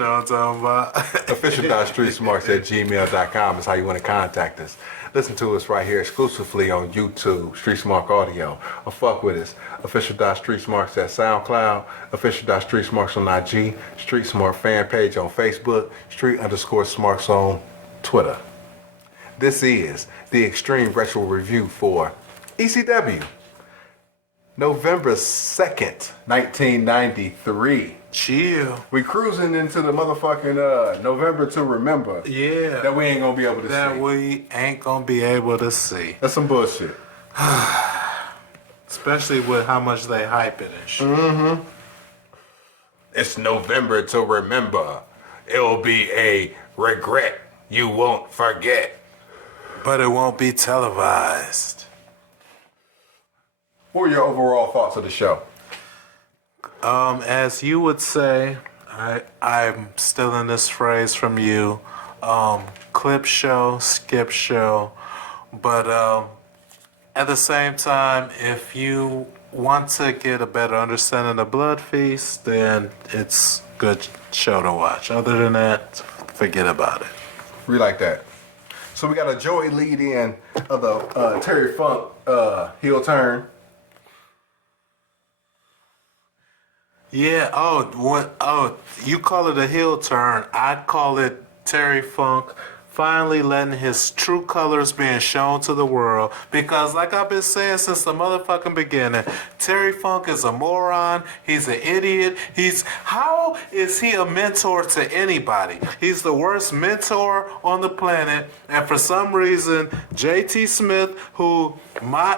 know what I'm talking about. Official.streetsmarks@gmail.com is how you want to contact us. Listen to us right here exclusively on YouTube, Street Smart Audio. Or fuck with us. Official.streetsmarks at SoundCloud. Official.streetsmarks on IG. Street Smart fan page on Facebook. Street_Smarks on Twitter. This is the Extreme Retro Review for ECW. November 2nd, 1993. Chill. We cruising into the motherfucking November to remember. Yeah. That we ain't gonna be able to see. That we ain't gonna be able to see. That's some bullshit. Especially with how much they hype it and shit. Mm-hmm. It's November to remember. It'll be a regret you won't forget. But it won't be televised. What were your overall thoughts of the show? As you would say, I'm stealing this phrase from you, clip show, skip show, but at the same time, if you want to get a better understanding of Bloodfeast, then it's a good show to watch. Other than that, forget about it. We like that. So we got a Joey lead in of the Terry Funk heel turn. Yeah, you call it a heel turn. I'd call it Terry Funk finally letting his true colors being shown to the world. Because like I've been saying since the motherfucking beginning, Terry Funk is a moron. He's an idiot. How is he a mentor to anybody? He's the worst mentor on the planet. And for some reason, JT Smith, who my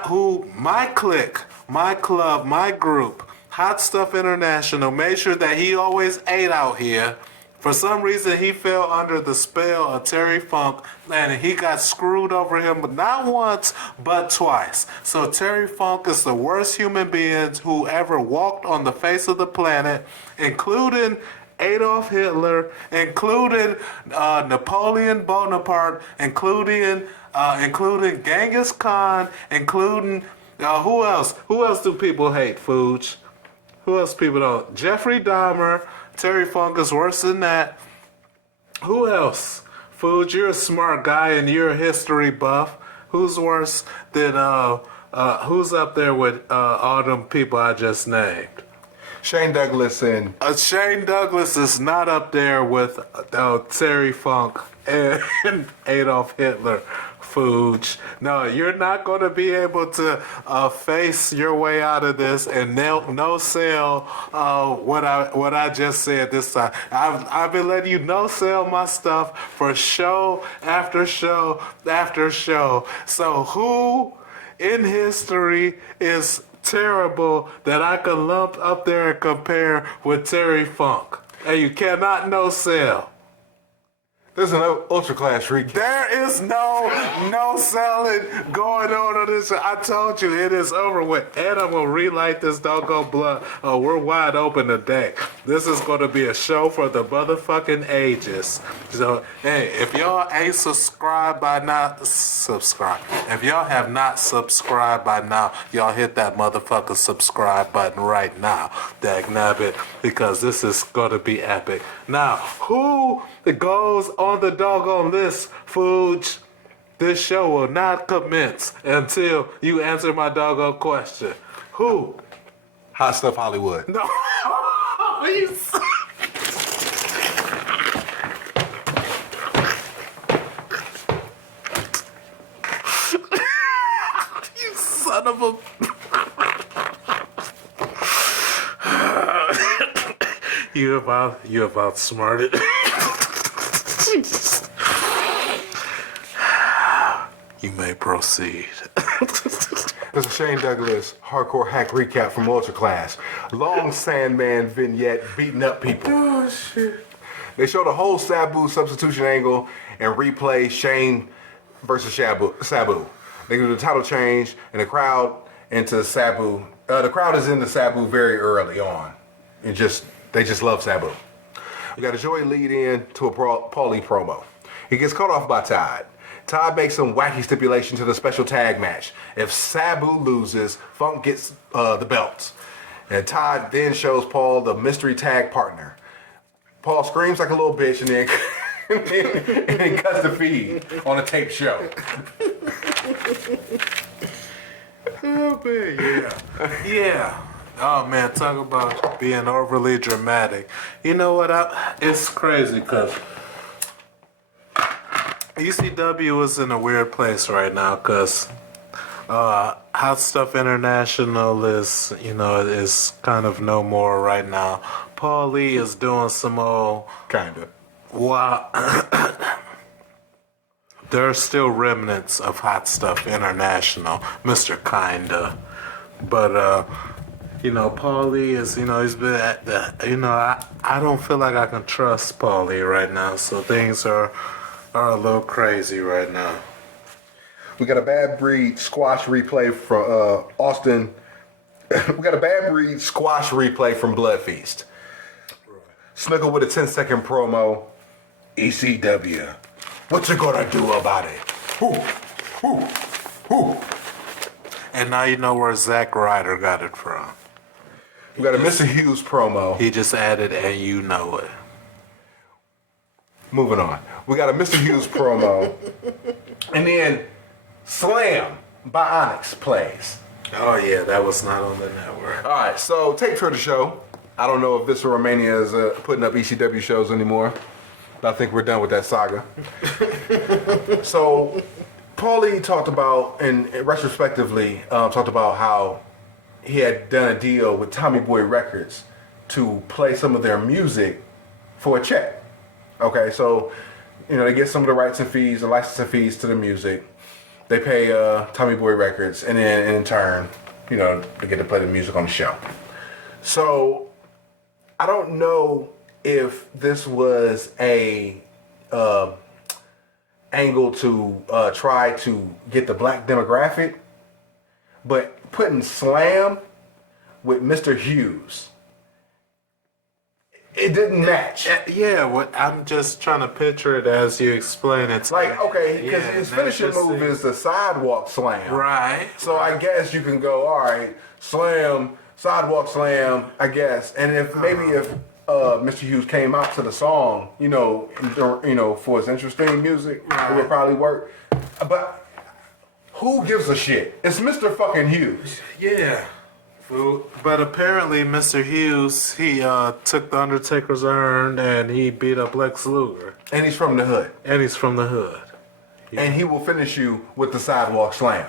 clique, my club, my group, Hot Stuff International, made sure that he always ate out here. For some reason, he fell under the spell of Terry Funk, and he got screwed over him not once, but twice. So Terry Funk is the worst human being who ever walked on the face of the planet, including Adolf Hitler, including Napoleon Bonaparte, including Genghis Khan, including who else? Who else do people hate, Fuge? Who else people don't? Jeffrey Dahmer. Terry Funk is worse than that. Who else? Fuge, you're a smart guy and you're a history buff. Who's worse than, who's up there with all them people I just named? Shane Douglas and... Shane Douglas is not up there with Terry Funk and Adolf Hitler. Fuge. No, you're not going to be able to face your way out of this and no sell what I just said this time. I've been letting you no sell my stuff for show after show after show. So who in history is terrible that I can lump up there and compare with Terry Funk? And you cannot no sell. There's an ultra class recap. There is no selling going on this show. I told you it is over with. And I'm going to relight this doggone blood. Oh, we're wide open today. This is going to be a show for the motherfucking ages. So, hey, if y'all ain't subscribed by now, subscribe. If y'all have not subscribed by now, y'all hit that motherfucking subscribe button right now. Dagnabbit, because this is going to be epic. Now, who goes on the doggone list, Fuge? This show will not commence until you answer my doggone question. Who? Hot Stuff Hollywood. No. Please. You son of a... You have outsmarted. You may proceed. There's a Shane Douglas hardcore hack recap from Ultra Class. Long Sandman vignette beating up people. Oh, shit. They showed a whole Sabu substitution angle and replay Shane versus Sabu. They do the title change and the crowd into Sabu. The crowd is into Sabu very early on. They just love Sabu. We got a Joey lead in to a Paulie promo. He gets cut off by Todd. Todd makes some wacky stipulation to the special tag match. If Sabu loses, Funk gets the belts. And Todd then shows Paul the mystery tag partner. Paul screams like a little bitch and then and then cuts the feed on a tape show. Oh man, yeah. Oh man, talk about being overly dramatic. You know what? It's crazy because ECW is in a weird place right now because Hot Stuff International is, is kind of no more right now. Paul Lee is doing some old Kinda. wow. There are still remnants of Hot Stuff International, Mr. Kinda, but Paul Lee is, he's been at the, I don't feel like I can trust Paul Lee right now, so things are a little crazy right now. We got a Bad Breed squash replay from Austin. We got a Bad Breed squash replay from Bloodfeast. Snooker with a 10-second promo. ECW. What you gonna do about it? Who? And now you know where Zack Ryder got it from. We got a Mr. Hughes promo. He just added, and you know it. Moving on. We got a Mr. Hughes promo. And then Slam by Onyx plays. Oh yeah, that was not on the network. All right, so tape for the show. I don't know if Visceral Mania is putting up ECW shows anymore. But I think we're done with that saga. So, Paulie talked about, and retrospectively, talked about how he had done a deal with Tommy Boy Records to play some of their music for a check. Okay, so, they get some of the rights and fees, the licensing fees to the music. They pay Tommy Boy Records, and then in turn, they get to play the music on the show. So, I don't know if this was a angle to try to get the black demographic, but putting Slam with Mr. Hughes, it didn't match. Yeah, I'm just trying to picture it as you explain it. Like, okay, because his finishing move is the sidewalk slam. Right. So I guess you can go, all right, slam, sidewalk slam, I guess. And if Mr. Hughes came out to the song, for his interesting music, it would probably work. But who gives a shit? It's Mr. fucking Hughes. Yeah. But apparently Mr. Hughes, he took the Undertaker's urn and he beat up Lex Luger. And he's from the hood. Yeah. And he will finish you with the sidewalk slam.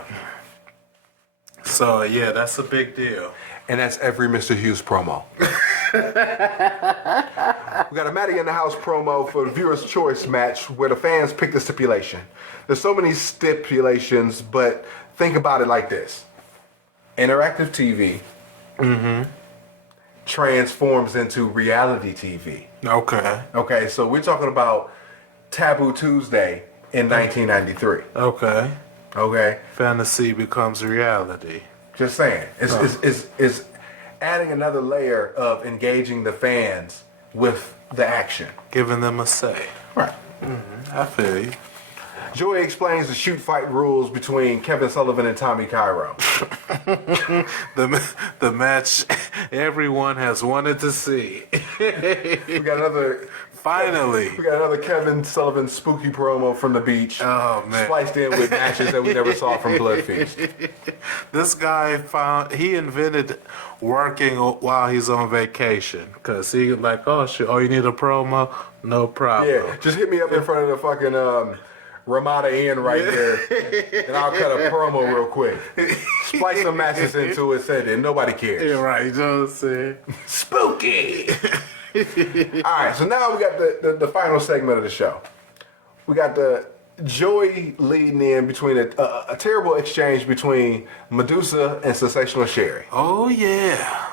So, yeah, that's a big deal. And that's every Mr. Hughes promo. We got a Matty in the House promo for the Viewer's Choice match where the fans pick the stipulation. There's so many stipulations, but think about it like this. Interactive TV transforms into reality TV. Okay, so we're talking about Taboo Tuesday in 1993. Okay. Fantasy becomes reality. Just saying. It's adding another layer of engaging the fans with the action. Giving them a say. Right. I feel you. Joey explains the shoot fight rules between Kevin Sullivan and Tommy Cairo. the match everyone has wanted to see. We got another... Finally. We got another Kevin Sullivan spooky promo from the beach. Oh, man. Spliced in with matches that we never saw from Bloodfeast. This guy he invented working while he's on vacation. Because he like, oh, shit, you need a promo? No problem. Yeah, just hit me up in front of the fucking Ramada Inn right there, and I'll cut a promo real quick. Splice some matches into it, said it, nobody cares. Yeah, right, you know what I'm saying? Spooky! Alright, so now we got the final segment of the show. We got the Joey leading in between a terrible exchange between Medusa and Sensational Sherry. Oh, yeah.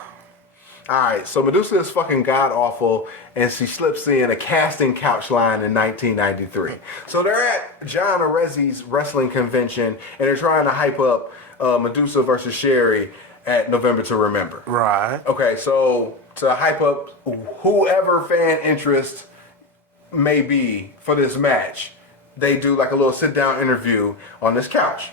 Alright, so Medusa is fucking god-awful, and she slips in a casting couch line in 1993. So they're at John Arezzi's wrestling convention, and they're trying to hype up Medusa versus Sherry at November to Remember. Right. Okay, so to hype up whoever fan interest may be for this match, they do like a little sit-down interview on this couch.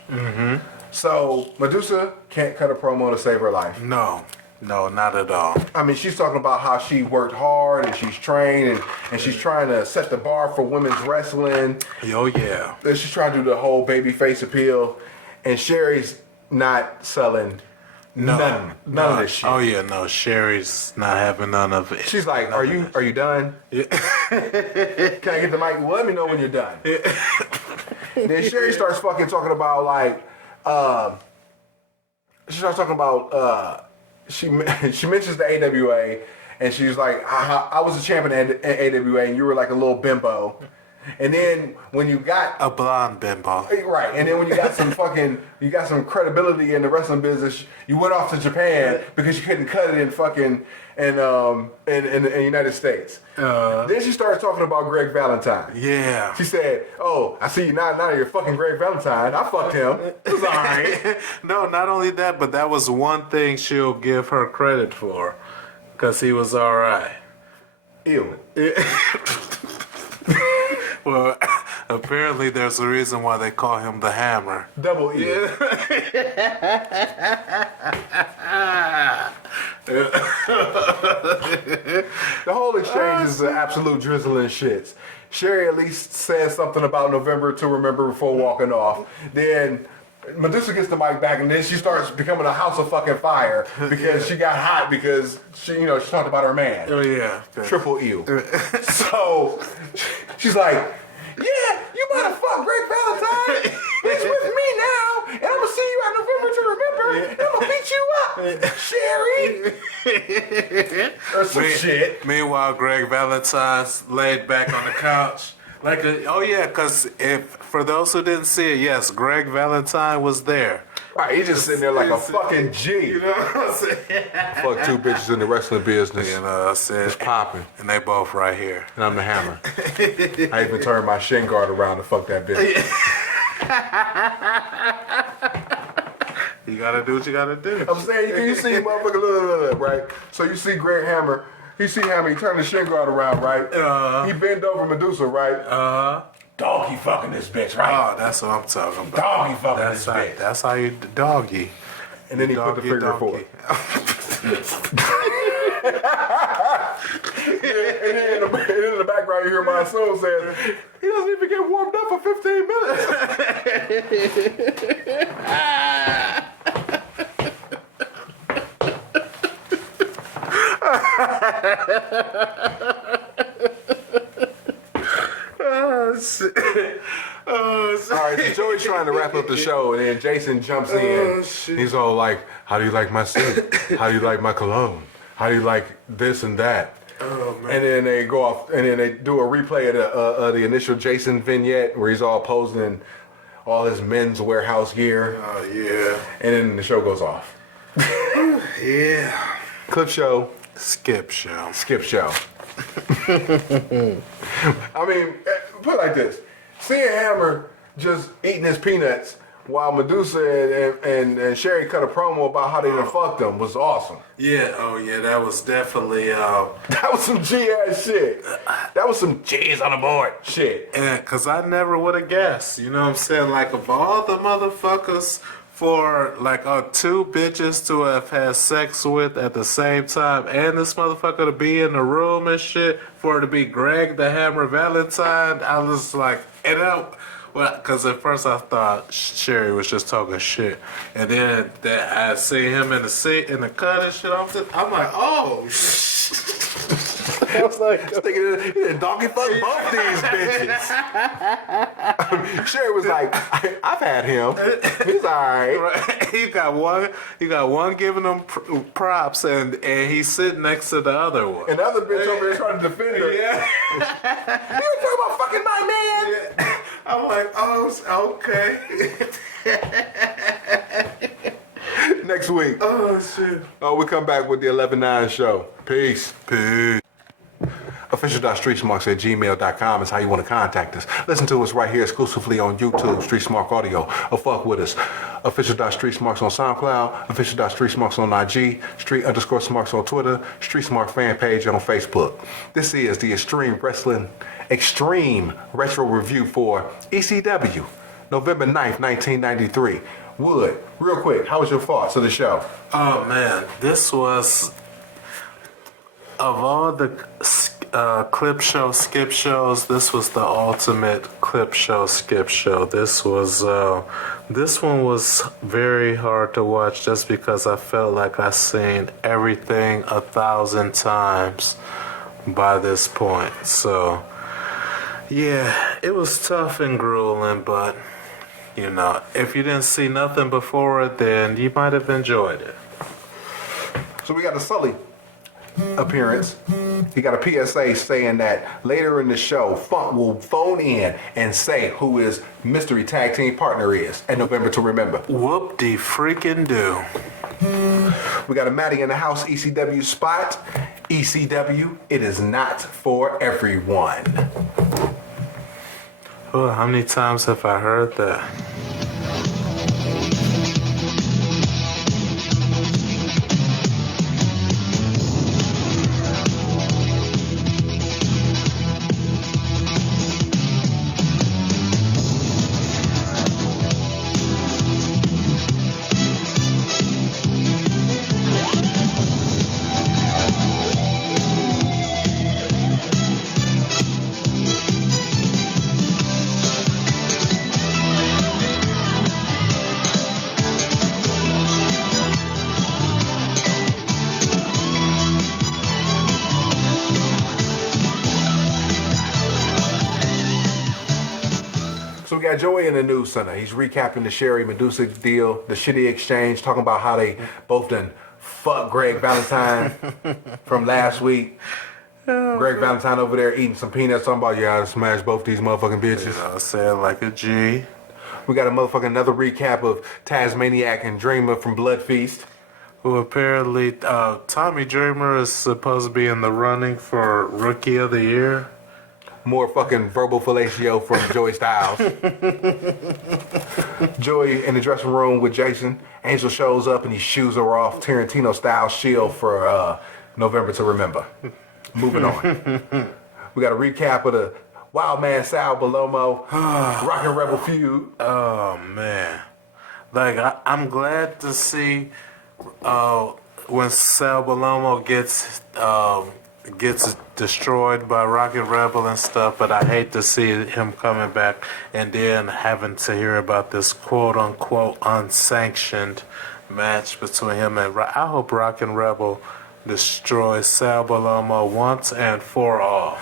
So Medusa can't cut a promo to save her life. No. No, not at all. I mean, she's talking about how she worked hard and she's trained and she's trying to set the bar for women's wrestling. Oh, yeah. And she's trying to do the whole baby face appeal. And Sherry's not selling none of this shit. Oh, yeah, no. Sherry's not having none of it. She's like, are you done? Yeah. Can I get the mic? Well, let me know when you're done. Then Sherry starts fucking talking about like, she starts talking about, she mentions the AWA, and she's like, I was a champion at AWA, and you were like a little bimbo. And then when you got A blonde bimbo. right, and then when you got some credibility in the wrestling business, you went off to Japan because you couldn't cut it in fucking in the United States. Then she started talking about Greg Valentine. Yeah. She said, "Oh, I see you now you're fucking Greg Valentine. I fucked him. It was all right." No, not only that, but that was one thing she'll give her credit for, because he was all right. Ew. Well, apparently there's a reason why they call him the Hammer. Double ew. The whole exchange is an absolute drizzling shits. Sherry at least says something about November to remember before walking off. Then Medusa gets the mic back, and then she starts becoming a house of fucking fire because she got hot because she talked about her man. Oh, yeah. Triple ew. So she's like, "Yeah, you better fuck Greg Valentine. He's with me now, and I'm gonna see you at November to remember, and I'm gonna beat you up, Sherry." Or some shit. Meanwhile, Greg Valentine's laid back on the couch. Because for those who didn't see it, yes, Greg Valentine was there. Right, he's just sitting there like a fucking G. You know what I'm saying? Fuck two bitches in the wrestling business. You know what I'm saying? It's popping. And they both right here. And I'm the Hammer. I even turned my shin guard around to fuck that bitch. You gotta do what you gotta do. I'm saying, you see motherfucker, look, right? So you see Greg Hammer, he turned the shin guard around, right? He bent over Medusa, right? Doggy fucking this bitch, right? Oh, that's what I'm talking about. Doggy fucking this bitch. That's how you doggy. And then he put the finger forward. And then in the background you hear my soul saying, "He doesn't even get warmed up for 15 minutes." Oh, shit. Oh, shit. All right, so Joey's trying to wrap up the show, and then Jason jumps in. Oh, shit. He's all like, "How do you like my suit? How do you like my cologne? How do you like this and that?" Oh, man. And then they go off, and then they do a replay of the initial Jason vignette where he's all posing in all his men's warehouse gear. Oh, yeah. And then the show goes off. Yeah. Clip show. Skip show. Skip show. I mean, put it like this. Seeing Hammer just eating his peanuts while Medusa and Sherry cut a promo about how they done fucked him was awesome. Yeah, oh yeah, that was definitely That was some G-ass shit. That was some G's on the board shit. and cause I never would have guessed, you know what I'm saying? Like of all the motherfuckers for like two bitches to have had sex with at the same time and this motherfucker to be in the room and shit, for it to be Greg the Hammer Valentine, I was like, because at first I thought Sherry was just talking shit, and then that I see him in the seat in the cut and shit. I'm like, oh. I was like, thinking, doggy fuck both these bitches. Sherry was like, I've had him. He's alright. Right. You got one giving him props, and he's sitting next to the other one. And the other bitch over there trying to defend her. Yeah. You were talking about fucking my man. Yeah. I'm like, oh, okay. Next week. Oh, shit. We come back with the 11-9 show. Peace. Peace. Official.streetsmarks@gmail.com is how you want to contact us. Listen to us right here exclusively on YouTube, Street Smart Audio, or fuck with us. Official.streetsmarks on SoundCloud, Official.streetsmarks on IG, Street_Smarks on Twitter, Street Smart fan page on Facebook. This is the Extreme Retro Review for ECW, November 9th, 1993. Wood, real quick, how was your thoughts of the show? Oh man, this was of all the clip show skip shows. This was the ultimate clip show skip show. This one was very hard to watch just because I felt like I seen everything 1,000 times by this point. So yeah, it was tough and grueling, but you know, if you didn't see nothing before it, then you might have enjoyed it. So we got the Sully appearance. He got a PSA saying that later in the show, Funk will phone in and say who his mystery tag team partner is at November to Remember. Whoop-de-freaking-do. We got a Maddie in the House ECW spot. ECW, it is not for everyone. Oh, how many times have I heard that? So we got Joey in the news center. He's recapping the Sherry Medusa deal, the shitty exchange, talking about how they both done fuck Greg Valentine from last week. Greg Valentine over there eating some peanuts, talking about, yeah, I smashed both these motherfucking bitches. You know, say it like a G. We got another recap of Tasmaniac and Dreamer from Bloodfeast. Who apparently, Tommy Dreamer is supposed to be in the running for Rookie of the Year. More fucking verbal fellatio from Joey Styles. Joey in the dressing room with Jason. Angel shows up and he shoes her off Tarantino style shield for November to Remember. Moving on. We got a recap of the Wild Man Sal Balomo Rockin' Rebel feud. Oh man, like I'm glad to see when Sal Balomo gets destroyed by Rocket Rebel and stuff, but I hate to see him coming back and then having to hear about this quote-unquote unsanctioned match between him and I hope Rocket Rebel destroys Sal Balomo once and for all.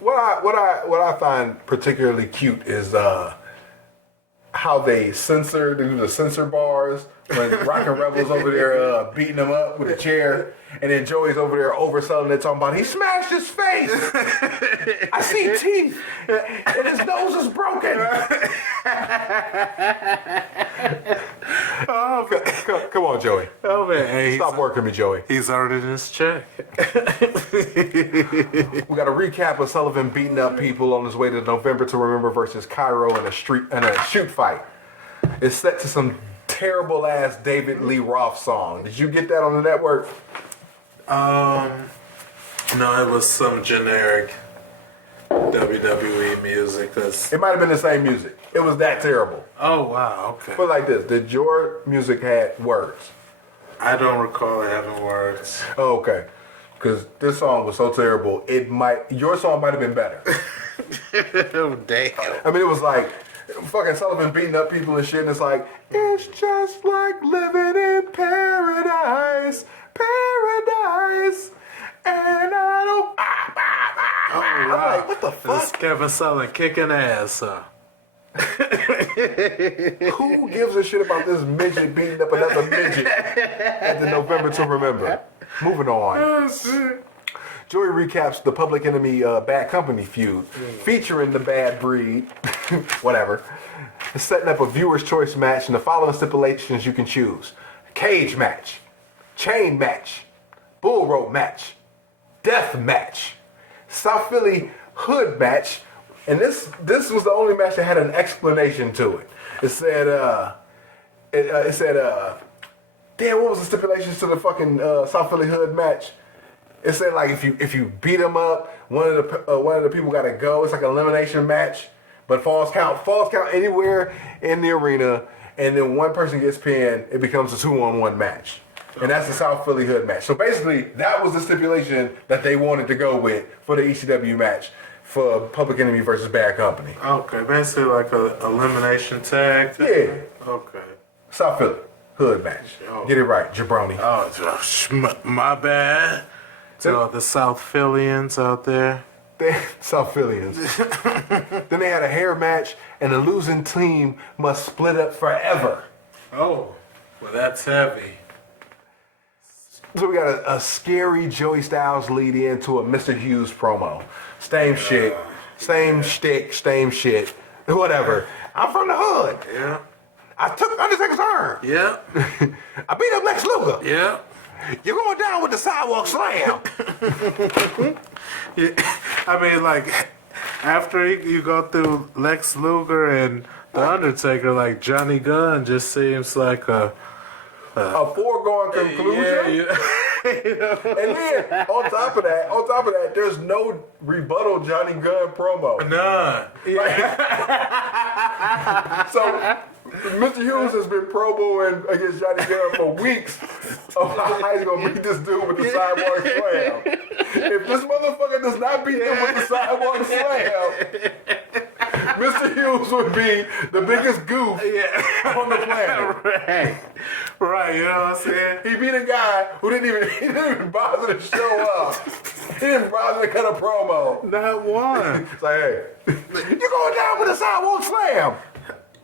What I find particularly cute is how they do the censor bars when Rockin' Rebel's over there beating him up with a chair, and then Joey's over there overselling it, talking about he smashed his face. I see teeth, and his nose is broken. Come on, Joey. Oh man, hey, Stop working me, Joey. He's earning his check. We got a recap of Sullivan beating up people on his way to November to Remember versus Cairo in a shoot fight. It's set to some terrible ass David Lee Roth song. Did you get that on the network? No, it was some generic WWE music. It might have been the same music. It was that terrible. Oh wow, okay. But like this, did your music had words? I don't recall it having words. Oh, okay. Because this song was so terrible, your song might have been better. Oh damn. I mean, it was like fucking Sullivan beating up people and shit, and it's like, it's just like living in paradise, and I don't. Oh, I'm wow. like, what the fuck? This Kevin Sullivan kicking ass, huh? Who gives a shit about this midget beating up another midget at the November to Remember? Moving on. Oh, shit. Joey recaps the Public Enemy Bad Company feud, featuring the Bad Breed, whatever. It's setting up a viewer's choice match, and the following stipulations you can choose: cage match, chain match, bull rope match, death match, South Philly hood match, and this was the only match that had an explanation to it. It said, damn, what was the stipulations to the fucking South Philly hood match? It said like if you beat him up, one of the people got to go. It's like an elimination match, but falls count anywhere in the arena, and then one person gets pinned, it becomes a 2-on-1 match. And that's the South Philly Hood match. So basically, that was the stipulation that they wanted to go with for the ECW match for Public Enemy versus Bad Company. Okay, basically like a elimination tag. Yeah. Okay. South Philly Hood match. Oh. Get it right, jabroni. Oh, my bad. To all the South Phillians out there. South Phillians. Then they had a hair match, and the losing team must split up forever. Oh, well, that's heavy. So we got a scary Joey Styles lead in to a Mr. Hughes promo. Same shit, same shtick, same shit, whatever. I'm from the hood. Yeah. I took Undertaker's arm. Yeah. I beat up Lex Luger. Yeah. You're going down with the sidewalk slam. Yeah. I mean, like, after you go through Lex Luger and The Undertaker, like, Johnny Gunn just seems like a foregone conclusion. Yeah. And then on top of that, there's no rebuttal Johnny Gunn promo. None. So Mr. Hughes has been promoing against Johnny Gunn for weeks of how he's gonna beat this dude with the sidewalk slam. If this motherfucker does not beat him with the sidewalk slam, Mr. Hughes would be the biggest goof on the planet. Right, you know what I'm saying? He beat a guy who didn't even bother to show up. He didn't bother to cut a promo. Not one. It's like, hey, you're going down with a sidewalk slam.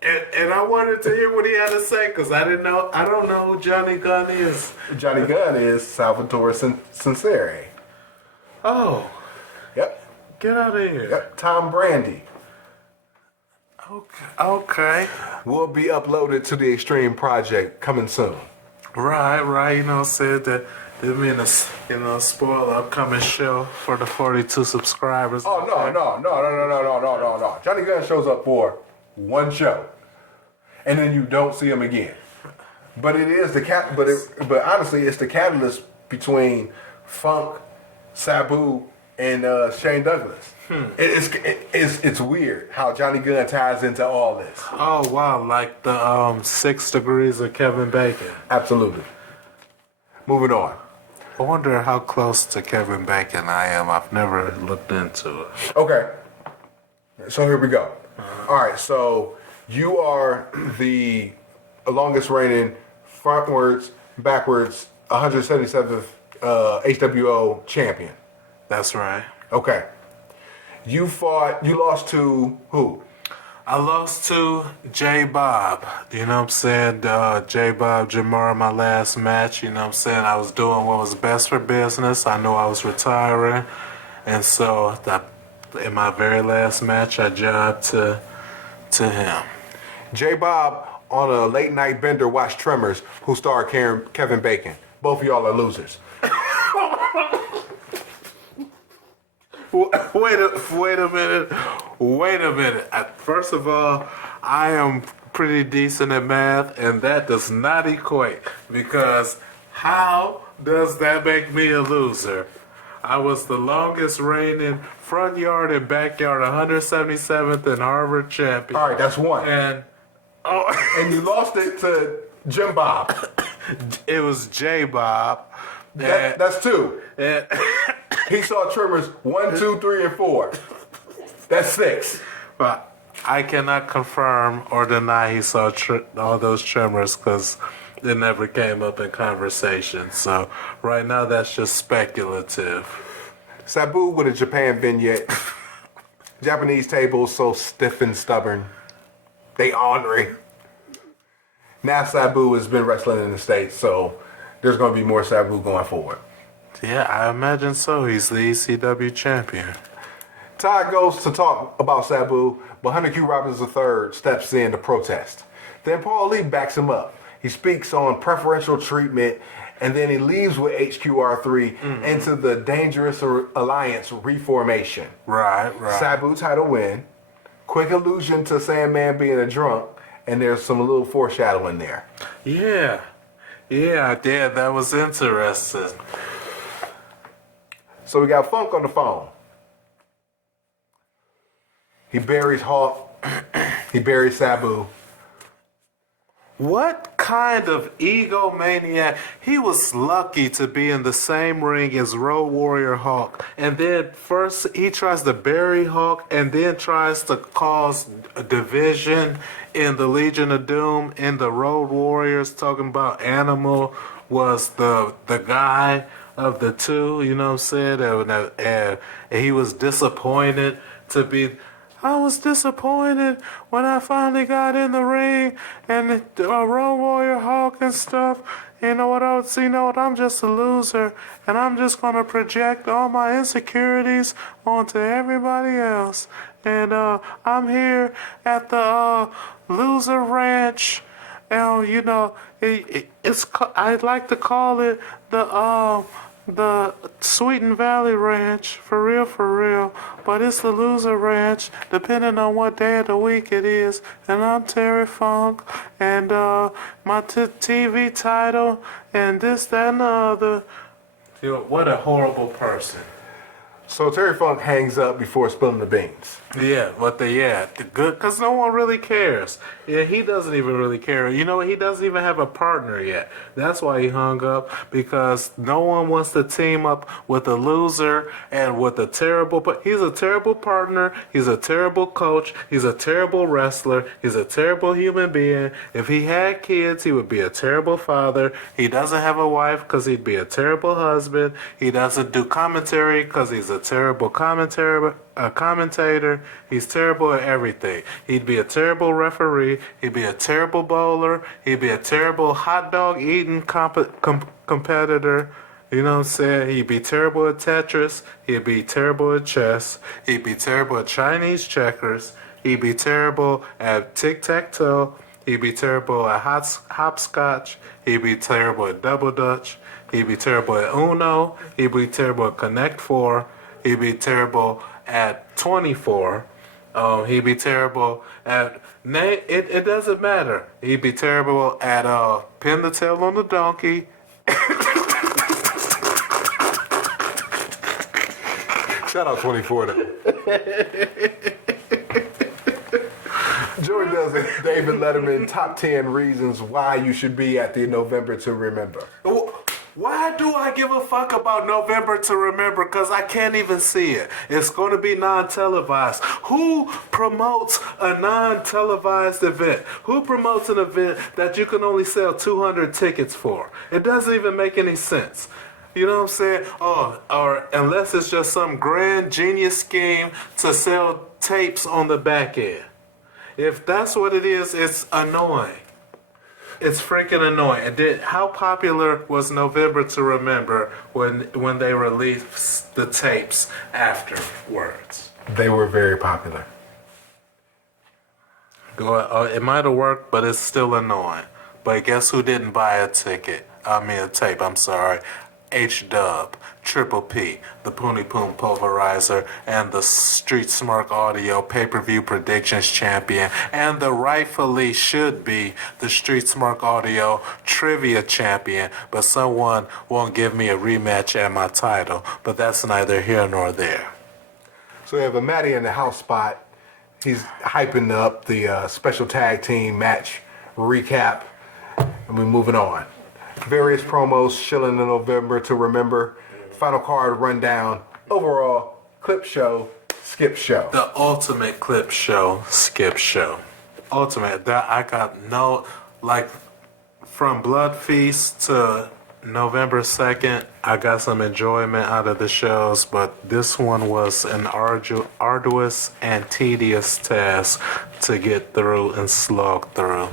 And I wanted to hear what he had to say because I don't know who Johnny Gunn is. Johnny Gunn is Salvatore Sincere. Oh. Yep. Get out of here. Yep. Tom Brandy. Okay. Will be uploaded to the Extreme Project coming soon. Right. You know, said that didn't mean to, spoil the upcoming show for the 42 subscribers. Oh, no. Johnny Gunn shows up for one show, and then you don't see him again. But it is but honestly, it's the catalyst between Funk, Sabu, and Shane Douglas. It's weird how Johnny Gunn ties into all this. Oh wow, like the 6 degrees of Kevin Bacon. Absolutely. Moving on. I wonder how close to Kevin Bacon I am. I've never looked into it. Okay. So here we go. All right, so you are the longest reigning frontwards, backwards, 177th HWO champion. That's right. Okay. You lost to who? I lost to J Bob. You know what I'm saying? J Bob Jamar, my last match. You know what I'm saying? I was doing what was best for business. I knew I was retiring. And so in my very last match, I jobbed to him. J Bob on a late night bender watched Tremors, who starred Kevin Bacon. Both of y'all are losers. Wait a minute. First of all, I am pretty decent at math, and that does not equate, because how does that make me a loser? I was the longest reigning front yard and backyard 177th and Harvard champion. All right, that's one. And you lost it to Jim Bob. It was J Bob. That's two. And He saw Tremors 1, 2, 3, and 4. That's 6. but I cannot confirm or deny he saw all those Tremors because it never came up in conversation. So right now that's just speculative. Sabu with a Japan vignette. Japanese tables so stiff and stubborn. They ornery. Now Sabu has been wrestling in the States, so there's going to be more Sabu going forward. Yeah, I imagine so. He's the ECW champion. Todd goes to talk about Sabu, but Hunter Q. Robbins III steps in to protest. Then Paul Lee backs him up. He speaks on preferential treatment, and then he leaves with HQR3 into the Dangerous Alliance reformation. Right. Sabu title win, quick allusion to Sandman being a drunk, and there's some little foreshadowing there. Yeah, that was interesting. So we got Funk on the phone. He buries Hawk. He buries Sabu. What kind of egomaniac? He was lucky to be in the same ring as Road Warrior Hawk. And then first he tries to bury Hawk and then tries to cause a division in the Legion of Doom. In the Road Warriors, talking about Animal was the guy of the two, you know what I'm saying? And he was disappointed to be. I was disappointed when I finally got in the ring and Road Warrior Hawk and stuff. You know what? I'm just a loser, and I'm just gonna project all my insecurities onto everybody else. And I'm here at the loser ranch. And I'd like to call it the Sweeten Valley Ranch, for real, but it's the loser ranch, depending on what day of the week it is. And I'm Terry Funk, and my TV title, and this, that, and the other. What a horrible person. So Terry Funk hangs up before spilling the beans. Yeah, the good, because no one really cares. Yeah, he doesn't even really care. You know, he doesn't even have a partner yet. That's why he hung up, because no one wants to team up with a loser and with a terrible, but he's a terrible partner, he's a terrible coach, he's a terrible wrestler, he's a terrible human being. If he had kids, he would be a terrible father. He doesn't have a wife because he'd be a terrible husband. He doesn't do commentary because he's a terrible commentator. He's terrible at everything. He'd be a terrible referee. He'd be a terrible bowler. He'd be a terrible hot dog eating competitor. You know what I'm saying? He'd be terrible at Tetris. He'd be terrible at chess. He'd be terrible at Chinese checkers. He'd be terrible at tic-tac-toe. He'd be terrible at hopscotch. He'd be terrible at double dutch. He'd be terrible at Uno. He'd be terrible at Connect Four. He'd be terrible at 24. He'd be terrible at it doesn't matter. He'd be terrible at pin the tail on the donkey. Shout out 24 though. Joey does it. David Letterman, top 10 reasons why you should be at the November to Remember. Why do I give a fuck about November to Remember? Because I can't even see it. It's going to be non-televised. Who promotes a non-televised event? Who promotes an event that you can only sell 200 tickets for? It doesn't even make any sense. You know what I'm saying? Or unless it's just some grand genius scheme to sell tapes on the back end. If that's what it is, it's annoying. It's freaking annoying. How popular was November to Remember when they released the tapes afterwards? They were very popular. It might have worked, but it's still annoying. But guess who didn't buy a tape? I'm sorry. H-Dub, Triple P, the Poonie Poon Pulverizer, and the Street Smart Audio pay-per-view predictions champion, and the rightfully should be the Street Smart Audio trivia champion, but someone won't give me a rematch at my title, but that's neither here nor there. So we have a Matty in the house spot. He's hyping up the special tag team match recap, and we're moving on. Various promos, shilling in November to Remember, final card rundown, overall clip show, skip show. The ultimate clip show, skip show. Ultimate. That I got from Bloodfeast to November 2nd, I got some enjoyment out of the shows, but this one was an arduous and tedious task to get through and slog through.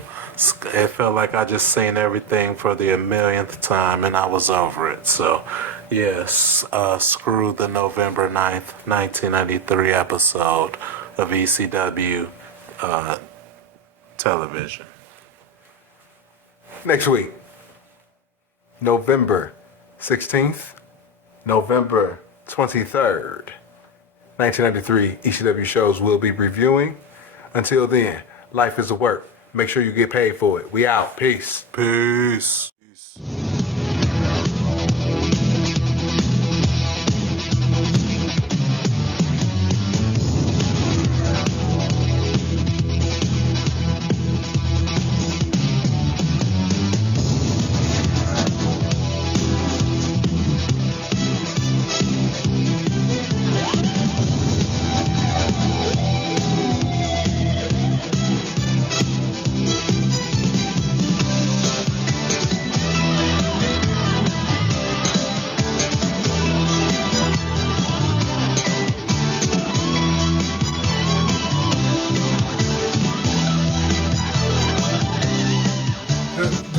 It felt like I just seen everything for the millionth time and I was over it. So, yes, screw the November 9th, 1993 episode of ECW television. Next week, November 16th, November 23rd, 1993 ECW shows we'll be reviewing. Until then, life is a work. Make sure you get paid for it. We out. Peace. Peace.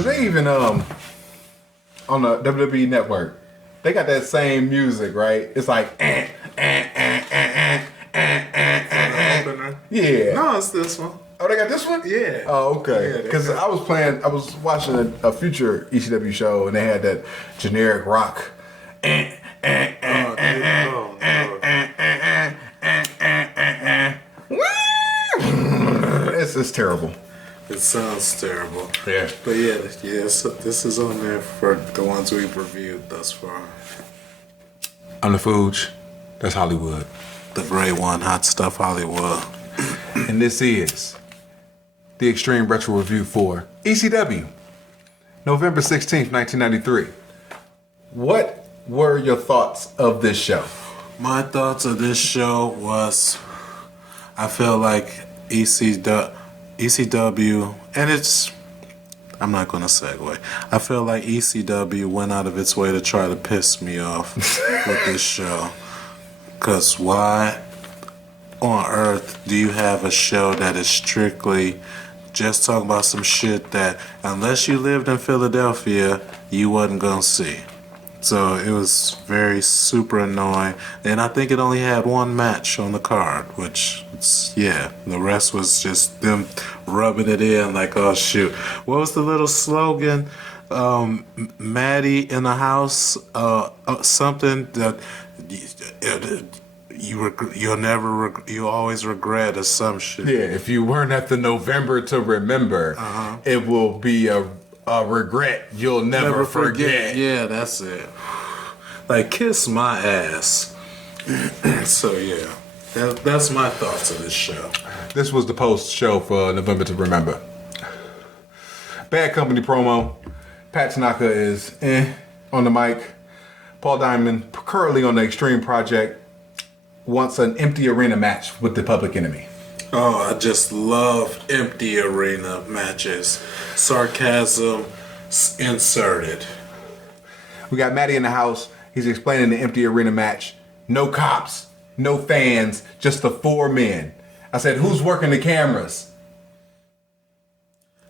Do they even on the WWE network? They got that same music, right? It's like yeah. No, it's this one. Oh, they got this one? Yeah. Oh, okay. Yeah, Because I was watching a future ECW show, and they had that generic rock. It's terrible. It sounds terrible. Yeah. But yeah, so this is on there for the ones we've reviewed thus far. I'm the Fooge. That's Hollywood. The great one, Hot Stuff Hollywood. And this is the Extreme Retro Review for ECW, November 16th, 1993. What were your thoughts of this show? My thoughts of this show was, I feel like ECW, and I'm not going to segue. I feel like ECW went out of its way to try to piss me off with this show. Because why on earth do you have a show that is strictly just talking about some shit that, unless you lived in Philadelphia, you wasn't going to see? So it was very super annoying. And I think it only had one match on the card, which, the rest was just them rubbing it in like, oh shoot. What was the little slogan? Maddie in the house, something that you always regret or some shit. Yeah, if you weren't at the November to remember, it will be a regret you'll never forget. Yeah, that's it. Like, kiss my ass. So yeah, that's my thoughts of this show. This was the post show for November to remember. Bad Company promo. Pat Tanaka is on the mic. Paul Diamond, currently on the Extreme Project, wants an empty arena match with the Public Enemy. Oh, I just love empty arena matches. Sarcasm inserted. We got Matty in the house. He's explaining the empty arena match. No cops, no fans, just the four men. I said, who's working the cameras?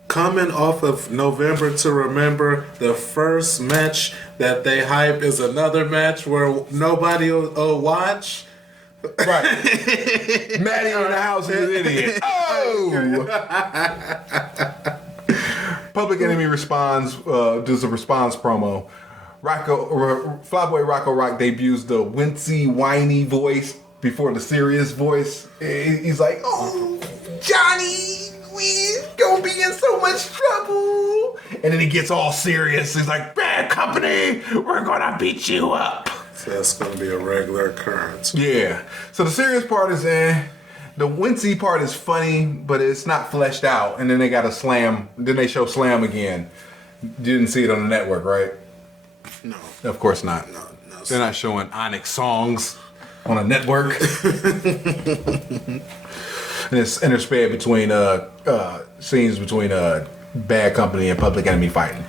Coming off of November to remember, the first match that they hype is another match where nobody will watch. Right. Matty in the house is an idiot. Oh! Public Enemy responds, does a response promo. Flyboy Rocco Rock debuts the wincy, whiny voice before the serious voice. He's like, oh, Johnny, we gonna be in so much trouble. And then he gets all serious. He's like, Bad Company, we're gonna beat you up. So that's gonna be a regular occurrence. Yeah. So the serious part is the wincy part is funny, but it's not fleshed out. And then they got a slam. Then they show slam again. You didn't see it on the network, right? No. Of course not. No. They're not showing Onyx songs on a network. And it's interspersed between scenes between Bad Company and Public Enemy fighting.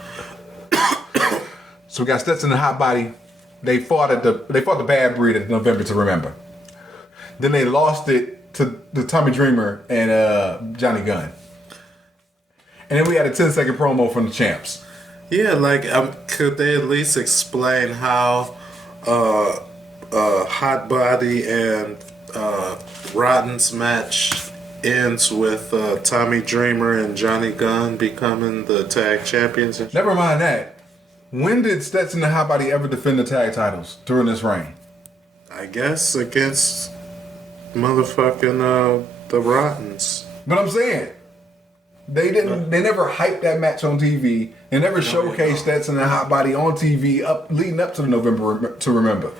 So we got Stetson and Hot Body. They fought the Bad Breed at November to remember. Then they lost it to the Tommy Dreamer and Johnny Gunn. And then we had a 10-second promo from the champs. Yeah, like, could they at least explain how Hot Body and Rotten's match ends with Tommy Dreamer and Johnny Gunn becoming the tag champions? Never mind that. When did Stetson and Hot Body ever defend the tag titles during this reign? I guess against motherfucking the Rottens. But I'm saying, they never hyped that match on TV. They never showcased Stetson and Hot Body on TV leading up to the November to remember.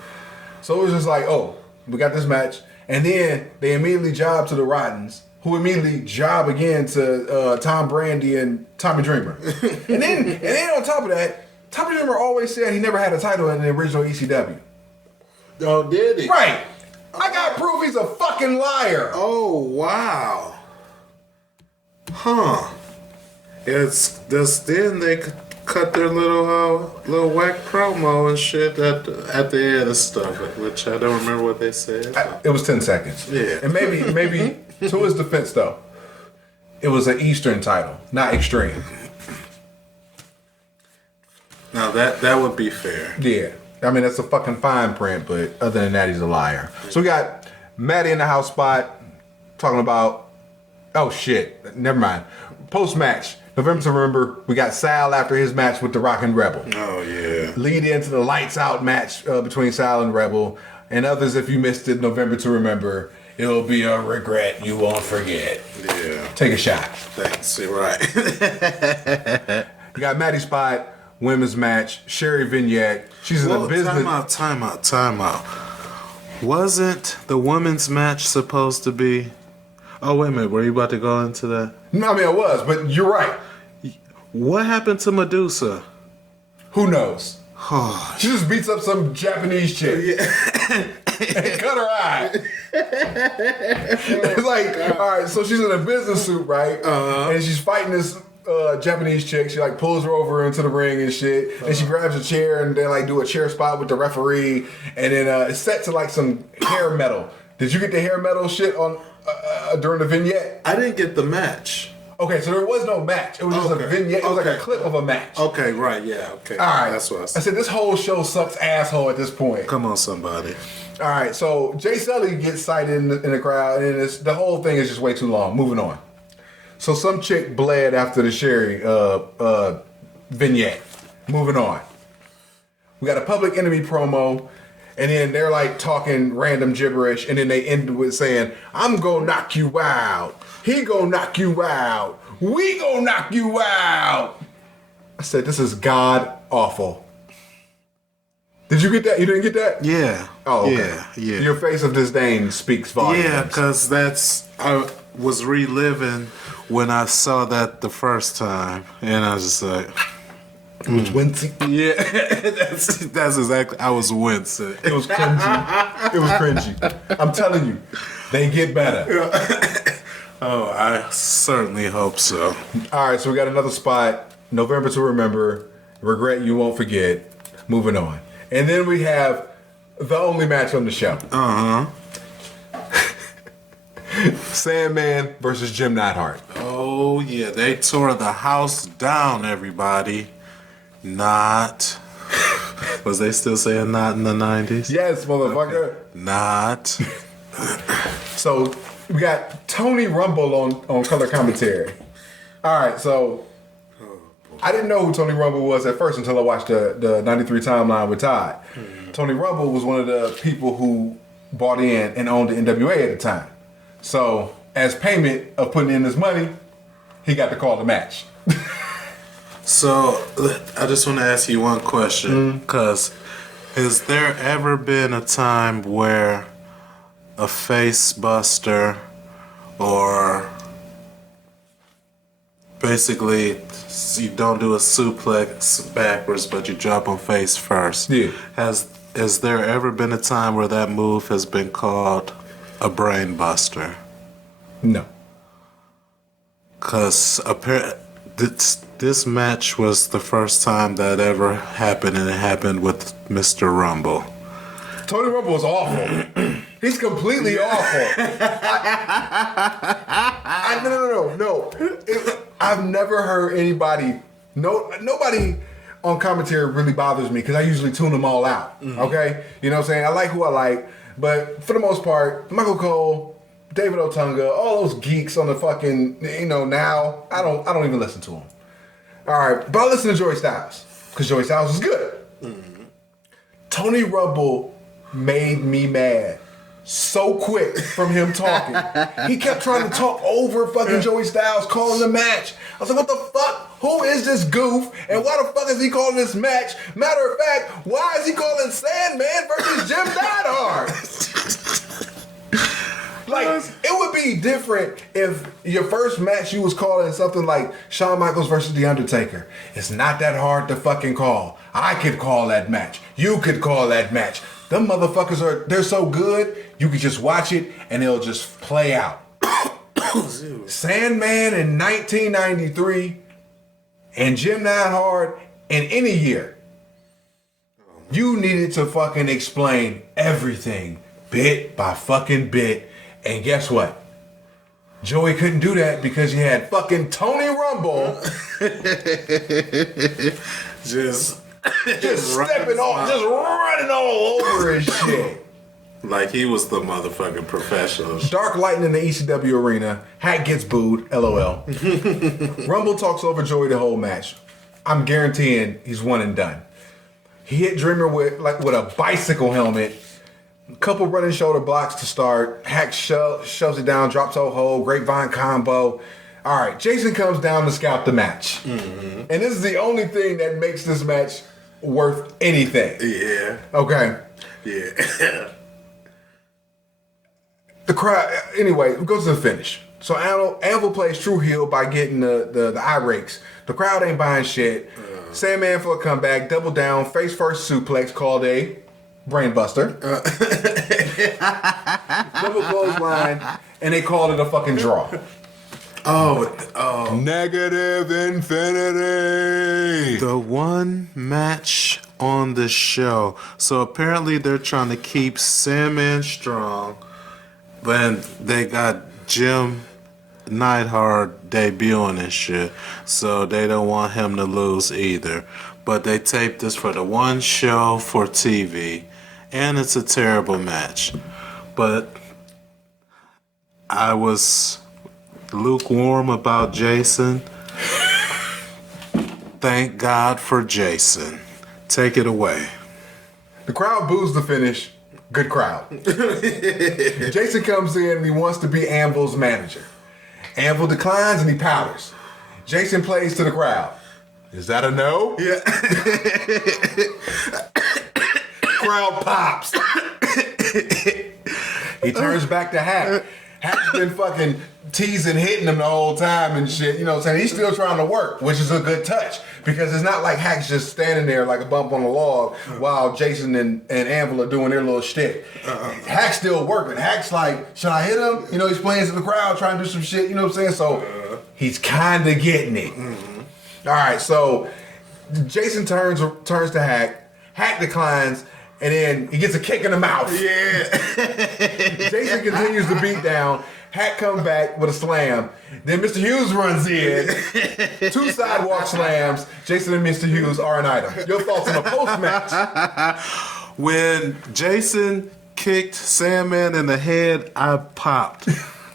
So it was just like, oh, we got this match. And then they immediately job to the Rottens, who immediately job again to Tom Brandi and Tommy Dreamer. and then on top of that, Tommy Dreamer always said he never had a title in the original ECW. Oh, did he? Right. I got proof he's a fucking liar. Oh, wow. Huh. It's just then they cut their little whack promo and shit at the end of stuff, which I don't remember what they said. It was 10 seconds. Yeah. And maybe to his defense though, it was an Eastern title, not Extreme. that would be fair. Yeah. I mean, that's a fucking fine print, but other than that, he's a liar. So we got Maddie in the house spot talking about, oh shit, never mind. Post-match, November to Remember, we got Sal after his match with the Rockin' Rebel. Oh, yeah. Lead into the lights out match between Sal and Rebel. And others, if you missed it, November to Remember, it'll be a regret you won't forget. Yeah. Take a shot. Thanks. You're right. You got Maddie spot, women's match, Sherry vignette. She's in the business. Time out. Wasn't the women's match supposed to be... Oh, wait a minute. Were you about to go into that? No, I mean, I was, but you're right. What happened to Medusa? Who knows? She just beats up some Japanese chick. And cut her eye. It's like, all right, so she's in a business suit, right? And she's fighting this Japanese chick. She like pulls her over into the ring and shit. And she grabs a chair and they like do a chair spot with the referee. And then it's set to like some hair metal. Did you get the hair metal shit on during the vignette? I didn't get the match. Okay, so there was no match. It was just a vignette. It was like a clip of a match. Okay, right, yeah, okay. All right. That's what I said. I said this whole show sucks asshole at this point. Come on, somebody. All right, so Jay Sully gets cited in the crowd, and the whole thing is just way too long. Moving on. So some chick bled after the Sherry vignette. Moving on. We got a Public Enemy promo, and then they're like talking random gibberish, and then they end with saying, "I'm gonna knock you out. He gonna knock you out. We gonna knock you out." I said, this is god awful. Did you get that? You didn't get that? Yeah. Oh, okay. Yeah. Your face of disdain speaks volumes. Yeah, because I was reliving when I saw that the first time, and I was just like... Wincing. Yeah, that's exactly... I was wincing. It was cringy. It was cringy. I'm telling you, they get better. Oh, I certainly hope so. All right, so we got another spot. November to Remember. Regret you won't forget. Moving on. And then we have the only match on the show. Sandman versus Jim Neidhart. Oh, yeah. They tore the house down, everybody. Not. Was they still saying not in the 90s? Yes, motherfucker. Okay. Not. So we got Tony Rumble on color commentary. All right, so I didn't know who Tony Rumble was at first until I watched the 93 timeline with Todd. Tony Rumble was one of the people who bought in and owned the NWA at the time. So as payment of putting in this money, he got to call the match. So I just want to ask you one question, because has there ever been a time where a face buster, or basically you don't do a suplex backwards but you drop on face first? Yeah. Has there ever been a time where that move has been called a brain buster? No. Because this match was the first time that ever happened, and it happened with Mr. Rumble. Tony Rumble is awful. He's completely awful. No. I've never heard anybody. Nobody on commentary really bothers me because I usually tune them all out. Okay, you know what I'm saying? I like who I like, but for the most part, Michael Cole, David Otunga, all those geeks on the fucking now I don't even listen to them. All right, but I listen to Joey Styles because Joey Styles is good. Tony Rumble made me mad so quick from him talking. He kept trying to talk over fucking Joey Styles calling the match. I was like, what the fuck? Who is this goof? And why the fuck is he calling this match? Matter of fact, why is he calling Sandman versus Jim Neidhart? Like, it would be different if your first match you was calling something like Shawn Michaels versus The Undertaker. It's not that hard to fucking call. I could call that match. You could call that match. Them motherfuckers they're so good, you could just watch it and it'll just play out. Sandman in 1993 and Jim Neidhart in any year. You needed to fucking explain everything bit by fucking bit. And guess what? Joey couldn't do that because you had fucking Tony Rumble. Just just stepping off, just running all over his shit. Like he was the motherfucking professional. Dark lighting in the ECW arena. Hack gets booed. LOL. Rumble talks over Joey the whole match. I'm guaranteeing he's one and done. He hit Dreamer with a bicycle helmet. A couple running shoulder blocks to start. Hack shoves it down, drops toe hold, grapevine combo. All right, Jason comes down to scout the match. Mm-hmm. And this is the only thing that makes this match worth anything. Yeah. Okay. Yeah. The crowd, anyway, it goes to the finish. So Anvil plays true heel by getting the eye rakes. The crowd ain't buying shit. Sandman for a comeback, double down, face first suplex called a brainbuster. Double clothesline, and they called it a fucking draw. Oh. Negative infinity. The one match on the show. So apparently they're trying to keep Sandman strong. But they got Jim Neidhart debuting and shit. So they don't want him to lose either. But they taped this for the one show for TV. And it's a terrible match. But I was lukewarm about Jason. Thank God for Jason. Take it away. The crowd boos the finish. Good crowd. Jason comes in and he wants to be Anvil's manager. Anvil declines and he powders. Jason plays to the crowd. Is that a no? Yeah. Crowd pops. He turns back to Hack. Hack's been fucking teasing, hitting him the whole time and shit. You know what I'm saying? He's still trying to work, which is a good touch. Because it's not like Hack's just standing there like a bump on a log while Jason and Anvil are doing their little shtick. Hack's still working. Hack's like, should I hit him? You know, he's playing to the crowd, trying to do some shit. You know what I'm saying? So he's kind of getting it. All right, so Jason turns to Hack. Hack declines. And then he gets a kick in the mouth. Yeah. Jason continues to beat down. Hack comes back with a slam. Then Mr. Hughes runs in. 2 sidewalk slams. Jason and Mr. Hughes are an item. Your thoughts on the post-match? When Jason kicked Sandman in the head, I popped.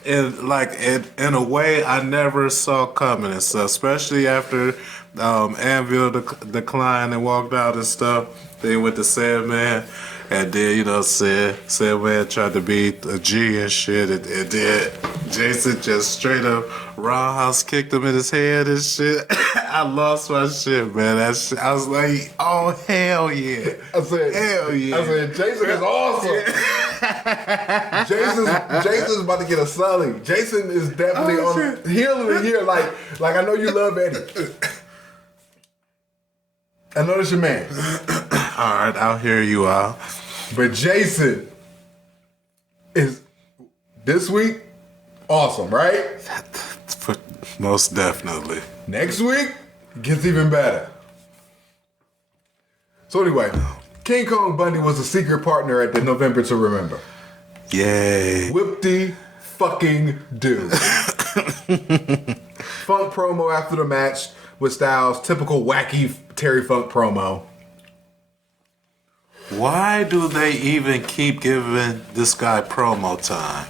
In a way I never saw coming and stuff. Especially after Anvil declined and walked out and stuff. Then went to Sandman, and then, you know, Sandman tried to beat a G and shit, and then Jason just straight up roundhouse kicked him in his head and shit. I lost my shit, man. That shit, I was like, oh, hell yeah. I said, hell yeah. I said, Jason is awesome. Jason's about to get a Sully. Jason is definitely on heel of the year. Like I know you love Eddie. I know that's your man. All right, I'll hear you out. But Jason is, this week, awesome, right? Most definitely. Next week, gets even better. So anyway, King Kong Bundy was a secret partner at the November to Remember. Yay. Whip-de fucking do. Funk promo after the match with Styles, typical wacky Terry Funk promo. Why do they even keep giving this guy promo time?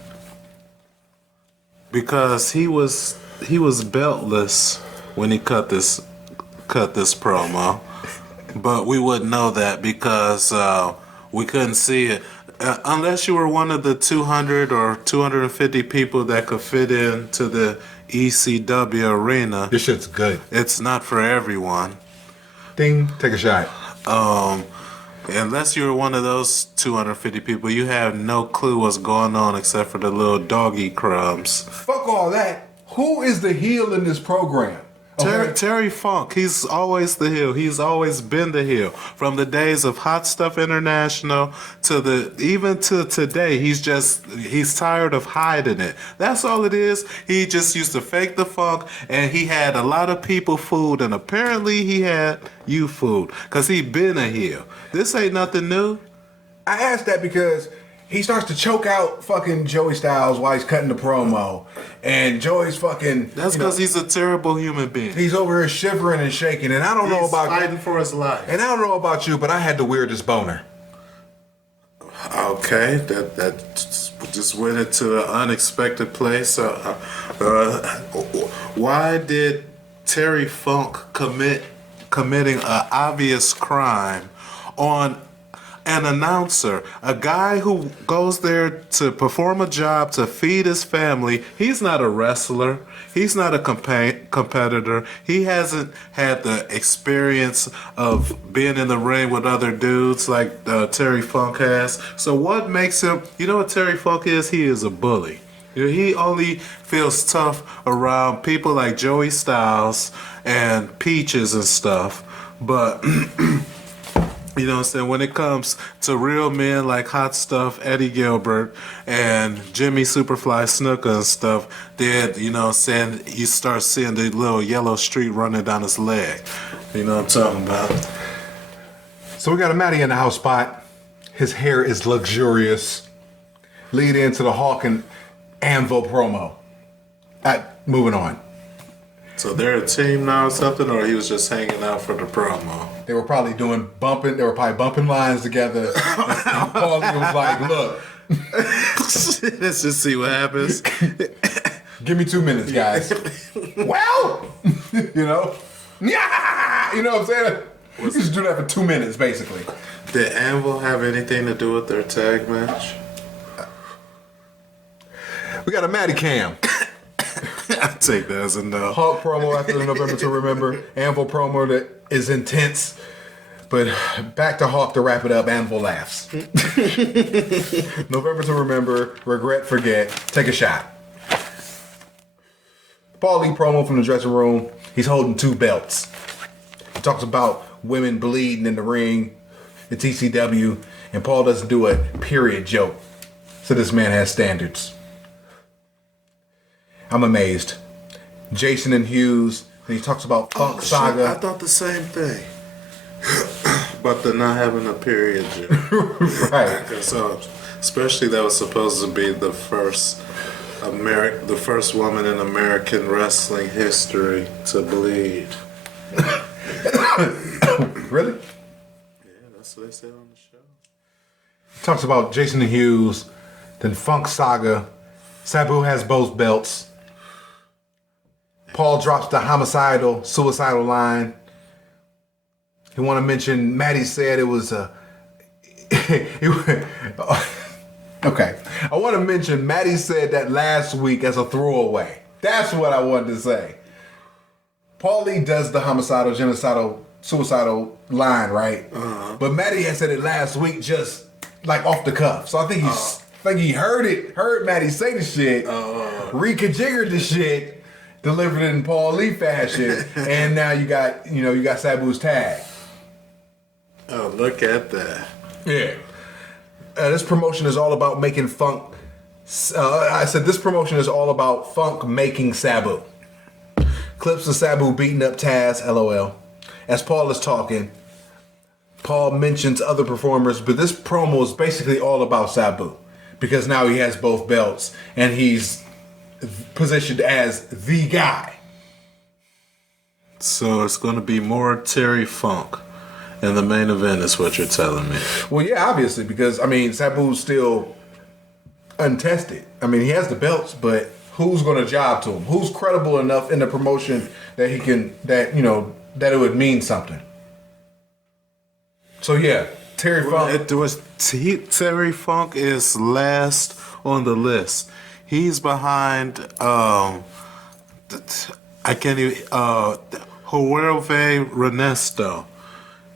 Because he was beltless when he cut this promo, but we wouldn't know that because we couldn't see it unless you were one of the 200 or 250 people that could fit into the ECW arena. This shit's good. It's not for everyone. Ding, take a shot. Unless you're one of those 250 people, you have no clue what's going on except for the little doggy crumbs. Fuck all that. Who is the heel in this program? Okay. Terry Funk, he's always the heel. He's always been the heel. From the days of Hot Stuff International to even to today, he's tired of hiding it. That's all it is. He just used to fake the funk, and he had a lot of people fooled, and apparently he had you fooled, because he been a heel. This ain't nothing new. I asked that because he starts to choke out fucking Joey Styles while he's cutting the promo. And Joey's fucking... That's because he's a terrible human being. He's over here shivering and shaking. And I don't know about... He's fighting for his life. And I don't know about you, but I had the weirdest boner. Okay, that just went into an unexpected place. Why did Terry Funk committing an obvious crime on an announcer, a guy who goes there to perform a job to feed his family? He's not a wrestler. He's not a competitor. He hasn't had the experience of being in the ring with other dudes like Terry Funk has. So what makes him... You know what Terry Funk is? He is a bully. He only feels tough around people like Joey Styles and Peaches and stuff. But... You know what I'm saying? When it comes to real men like Hot Stuff, Eddie Gilbert, and Jimmy Superfly Snuka and stuff, then, you know what I'm saying, you start seeing the little yellow streak running down his leg. You know what I'm talking about? So we got a Matty in the house spot. His hair is luxurious. Lead into the Hawk and Anvil promo. Moving on. So they're a team now or something, or he was just hanging out for the promo? They were probably bumping lines together. Paulie was like, look. Let's just see what happens. Give me 2 minutes, guys. Well, you know? Yeah! You know what I'm saying? We just do that for 2 minutes, basically. Did Anvil have anything to do with their tag match? We got a Matty Cam. I take that as a no. Hawk promo after the November to Remember. Anvil promo that is intense. But back to Hawk to wrap it up. Anvil laughs. November to Remember. Regret, forget. Take a shot. Paulie promo from the dressing room. He's holding 2 belts. He talks about women bleeding in the ring. It's ECW. And Paul doesn't do a period joke. So this man has standards. I'm amazed. Jason and Hughes, and he talks about Funk Saga. Shit, I thought the same thing. But they're not having a period joke. Right. So, especially that was supposed to be the first woman in American wrestling history to bleed. Really? Yeah, that's what they said on the show. He talks about Jason and Hughes, then Funk Saga. Sabu has both belts. Paul drops the suicidal line. You want to mention, Matty said it was a... Okay. I want to mention, Matty said that last week as a throwaway. That's what I wanted to say. Paulie does the homicidal, genocidal, suicidal line, right? Uh-huh. But Matty had said it last week just like off the cuff. So I think he heard Matty say the shit, reconfigured the shit, delivered it in Paul Lee fashion, and now you got Sabu's tag. Oh, look at that. Yeah. This promotion is all about making Funk. I said this promotion is all about Funk making Sabu. Clips of Sabu beating up Taz, LOL. As Paul is talking, Paul mentions other performers, but this promo is basically all about Sabu. Because now he has both belts and he's positioned as the guy. So it's going to be more Terry Funk in the main event is what you're telling me. Well, yeah, obviously, because, Sabu's still untested. He has the belts, but who's going to job to him? Who's credible enough in the promotion that he can, that it would mean something? So, yeah. Terry Funk. Terry Funk is last on the list. He's behind Huerve Renesto.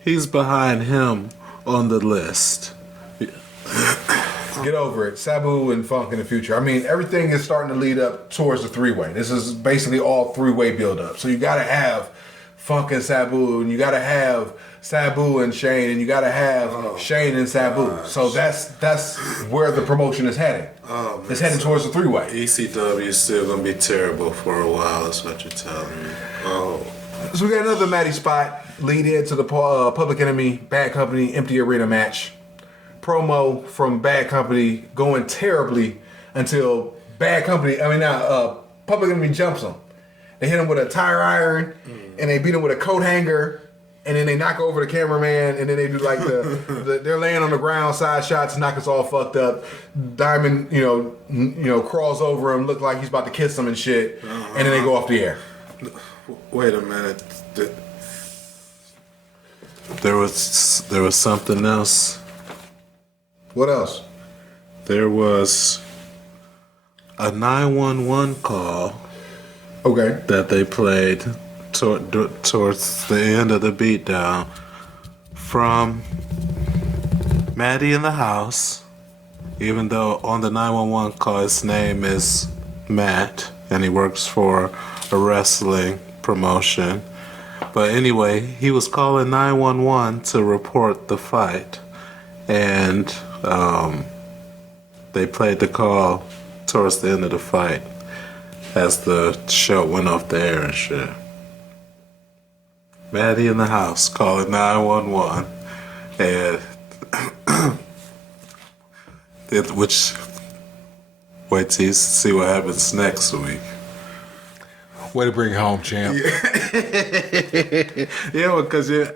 He's behind him on the list. Get over it. Sabu and Funk in the future. Everything is starting to lead up towards the 3-way. This is basically all 3-way build up. So you gotta have Funk and Sabu, and you gotta have Sabu and Shane, and you gotta have Shane and Sabu. So that's where the promotion is heading. It's heading towards the 3-way. ECW is still gonna be terrible for a while. That's what you're telling me. So we got another Matty spot lead into the Public Enemy Bad Company Empty Arena match. promo from Bad Company going terribly until Public Enemy jumps him. They hit him with a tire iron, and they beat him with a coat hanger, and then they knock over the cameraman, and then they do like they're laying on the ground, side shots, knock us all fucked up. Diamond, crawls over him, look like he's about to kiss him and shit, and then they go off the air. Wait a minute. There was something else. What else? There was a 911 call. Okay. That they played towards the end of the beatdown from Maddie in the house, even though on the 911 call his name is Matt and he works for a wrestling promotion. But anyway, he was calling 911 to report the fight, and they played the call towards the end of the fight as the show went off the air and shit. Maddie in the house calling 911, and wait till you see what happens next week. Way to bring it home, champ. Yeah, because you're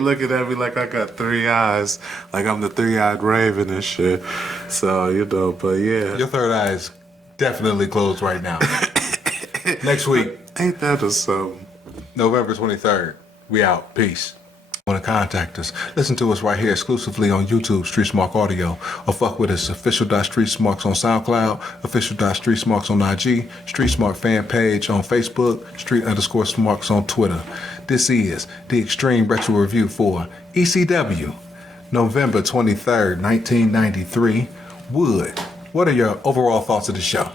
looking at me like I got three eyes, like I'm the three-eyed raven and shit. So, but yeah. Your third eye is definitely closed right now. Next week. Ain't that a something? November 23rd. We out. Peace. Want to contact us, listen to us right here exclusively on YouTube, Street Smart Audio, or fuck with us, official.streetsmarks on SoundCloud, official.streetsmarks on IG, Street Smart fan page on Facebook, street_smarks on Twitter. This is the Extreme Retro Review for ECW, November 23rd, 1993. Wood, what are your overall thoughts of the show?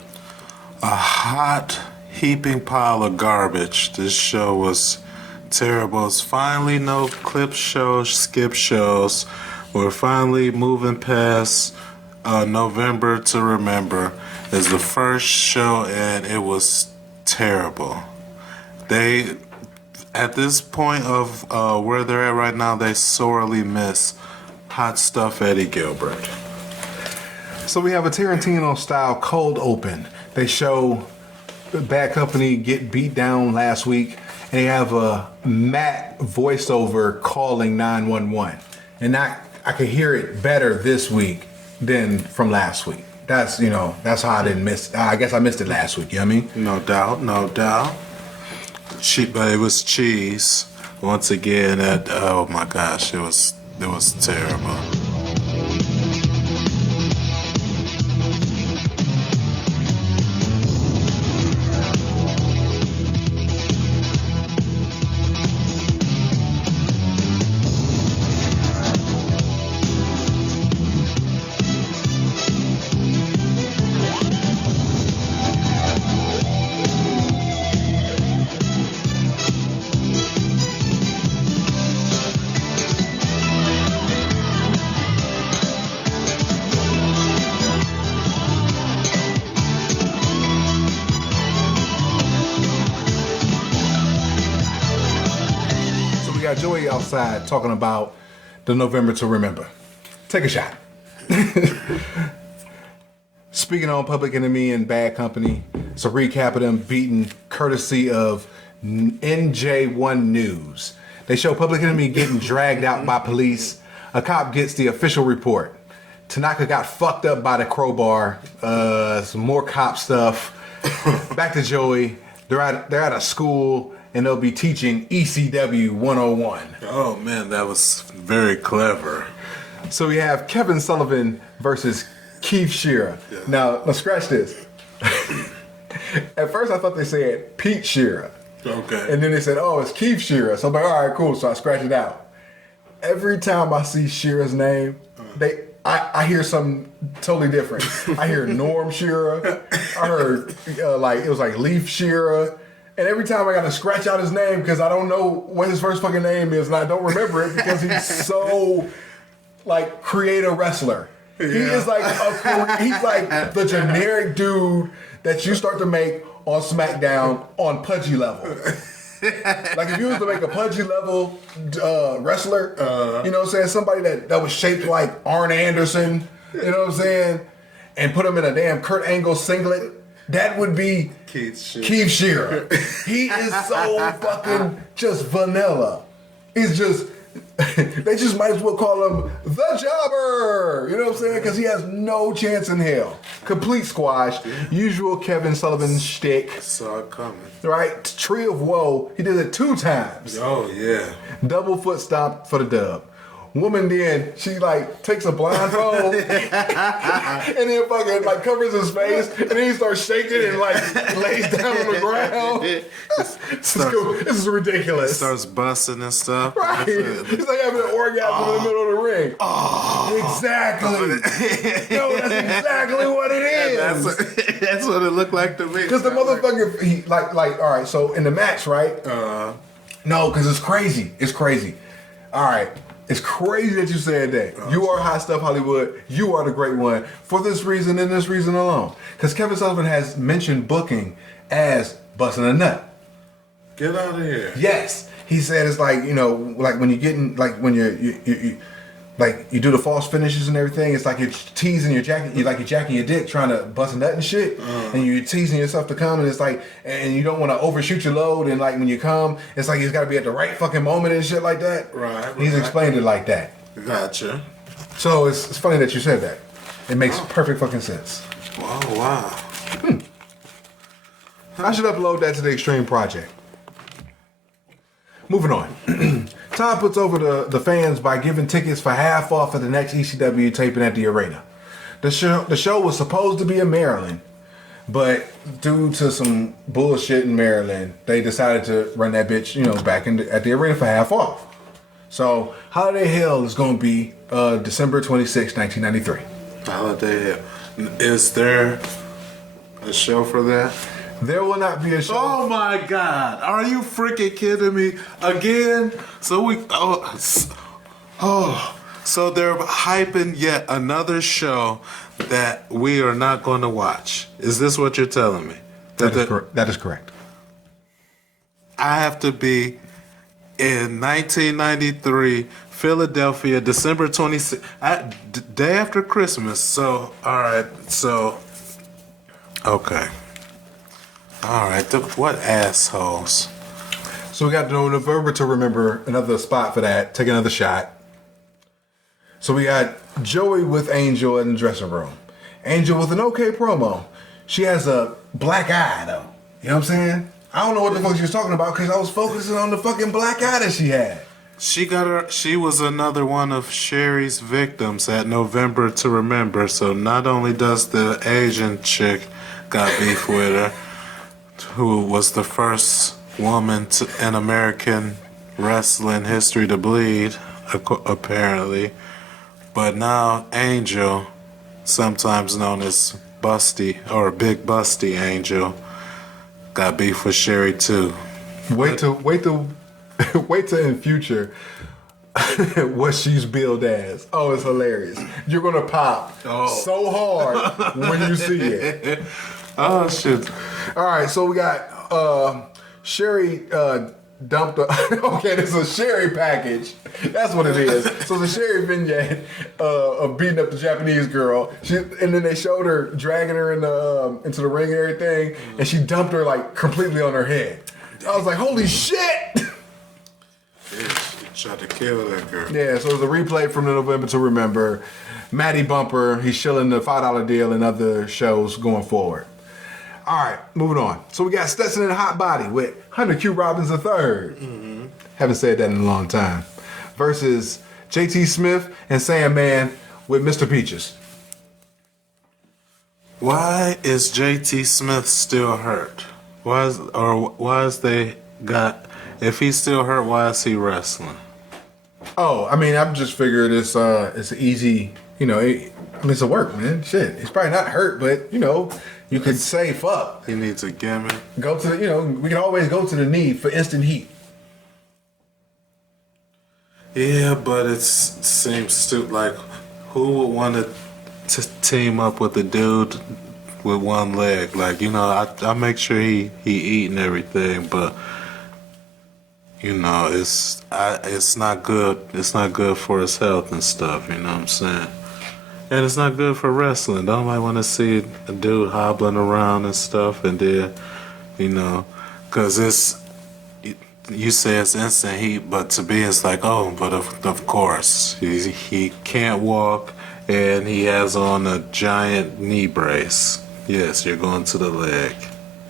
A hot, heaping pile of garbage. This show was terrible. It's finally no clip shows, skip shows. We're finally moving past November to Remember. It's the first show and it was terrible. They, at this point of where they're at right now, they sorely miss Hot Stuff Eddie Gilbert. So we have a Tarantino-style cold open. They show Bad Company get beat down last week, and they have a Matt voiceover calling 911. And I could hear it better this week than from last week. That's how I didn't miss. I guess I missed it last week. You know what I mean? No doubt. But it was cheese once again. Oh my gosh, it was terrible. Joey outside talking about the November to Remember. Take a shot. Speaking on Public Enemy and Bad Company, it's a recap of them beating courtesy of NJ1 News. They show Public Enemy getting dragged out by police. A cop gets the official report. Tanaka got fucked up by the crowbar. Some more cop stuff. Back to Joey. They're at a school, and they'll be teaching ECW 101. Oh man, that was very clever. So we have Kevin Sullivan versus Keith Scherer. Yeah. Now scratch this. At first I thought they said Pete Scherer. Okay. And then they said, oh, it's Keith Scherer. So I'm like, all right, cool. So I scratched it out. Every time I see Shearer's name, I hear something totally different. I hear Norm Scherer. I heard it was like Leaf Scherer. And every time I got to scratch out his name because I don't know what his first fucking name is and I don't remember it because he's so creative wrestler. Yeah. He is he's like the generic dude that you start to make on SmackDown on Pudgy level. Like if you was to make a pudgy level wrestler, you know what I'm saying? Somebody that was shaped like Arn Anderson, you know what I'm saying? And put him in a damn Kurt Angle singlet, that would be Keith Scherer. He is so fucking just vanilla. He's just, they just might as well call him the Jobber. You know what I'm saying? Because he has no chance in hell. Complete squash. Usual Kevin Sullivan shtick. Saw it coming. Right? Tree of Woe. He did it 2 times. Oh, yeah. Double foot stomp for the dub. Woman then, she like takes a blindfold and then fucking like covers his face and then he starts shaking and like lays down on the ground. This is ridiculous. Starts busting and stuff. Right. He's like having an orgasm in the middle of the ring. Oh. Exactly. Yo, that's exactly what it is. That's what it looked like to me. Because the motherfucker, he like, all right, so in the match, right? No, because it's crazy. It's crazy. All right. It's crazy that you said that. You are Hot Stuff Hollywood. You are the great one for this reason and this reason alone. Because Kevin Sullivan has mentioned booking as busting a nut. Get out of here. Yes. He said it's like, you know, like when you're getting, like when you like you do the false finishes and everything, it's like you're teasing your jacket, you're jacking your dick trying to bust a nut and shit, and you're teasing yourself to come, and it's like, and you don't want to overshoot your load, and like when you come, it's like it's got to be at the right fucking moment and shit like that. Right. He's explained it like that. Gotcha. So it's funny that you said that. It makes perfect fucking sense. Oh, wow. I should upload that to the Extreme Project. Moving on. Tom puts over the fans by giving tickets for half off for the next ECW taping at the arena. The show was supposed to be in Maryland, but due to some bullshit in Maryland, they decided to run that bitch, you know, back at the arena for half off. So Holiday Hell is going to be December 26, 1993. Holiday Hell. Is there a show for that? There will not be a show. Oh my God! Are you freaking kidding me again? So so they're hyping yet another show that we are not going to watch. Is this what you're telling me? That is correct. I have to be in 1993, Philadelphia, December 26th, day after Christmas. So all right, so okay. All right, what assholes. So we got November to remember, another spot for that. Take another shot. So we got Joey with Angel in the dressing room. Angel with an okay promo. She has a black eye, though. You know what I'm saying? I don't know what the fuck she was talking about because I was focusing on the fucking black eye that she had. She was another one of Sherry's victims at November to remember. So not only does the Asian chick got beef with her, who was the first woman in American wrestling history to bleed, apparently. But now Angel, sometimes known as Busty, or Big Busty Angel, got beef with Sherry too. Wait till in future what she's billed as. Oh, it's hilarious. You're gonna pop so hard when you see it. Oh shit! All right, so we got Sherry dumped. Okay, this is a Sherry package. That's what it is. So it's a Sherry vignette of beating up the Japanese girl. And then they showed her dragging her into the ring and everything, and she dumped her like completely on her head. I was like, holy shit! Yeah, she tried to kill that girl. Yeah, so it was a replay from the November to remember. Matty Bumper, he's shilling the $5 deal and other shows going forward. All right, moving on. So we got Stetson and Hot Body with Hunter Q Robbins III. Mm-hmm. Haven't said that in a long time. Versus JT Smith and Sandman with Mr. Peaches. Why is JT Smith still hurt? If he's still hurt, why is he wrestling? Oh, I mean, I'm just figuring it's easy, you know, it's a work, man. Shit. He's probably not hurt, but, you know, you could say fuck. He needs a gimmick. Go to we can always go to the knee for instant heat. Yeah, but it seems stupid. Like, who would want to team up with a dude with one leg? Like, I make sure he eat and everything, but you know, it's not good. It's not good for his health and stuff. You know what I'm saying? And it's not good for wrestling. Don't nobody want to see a dude hobbling around and stuff, and then, you know, because you say it's instant heat, but to be it's like, oh, but of course he can't walk, and he has on a giant knee brace. Yes, you're going to the leg.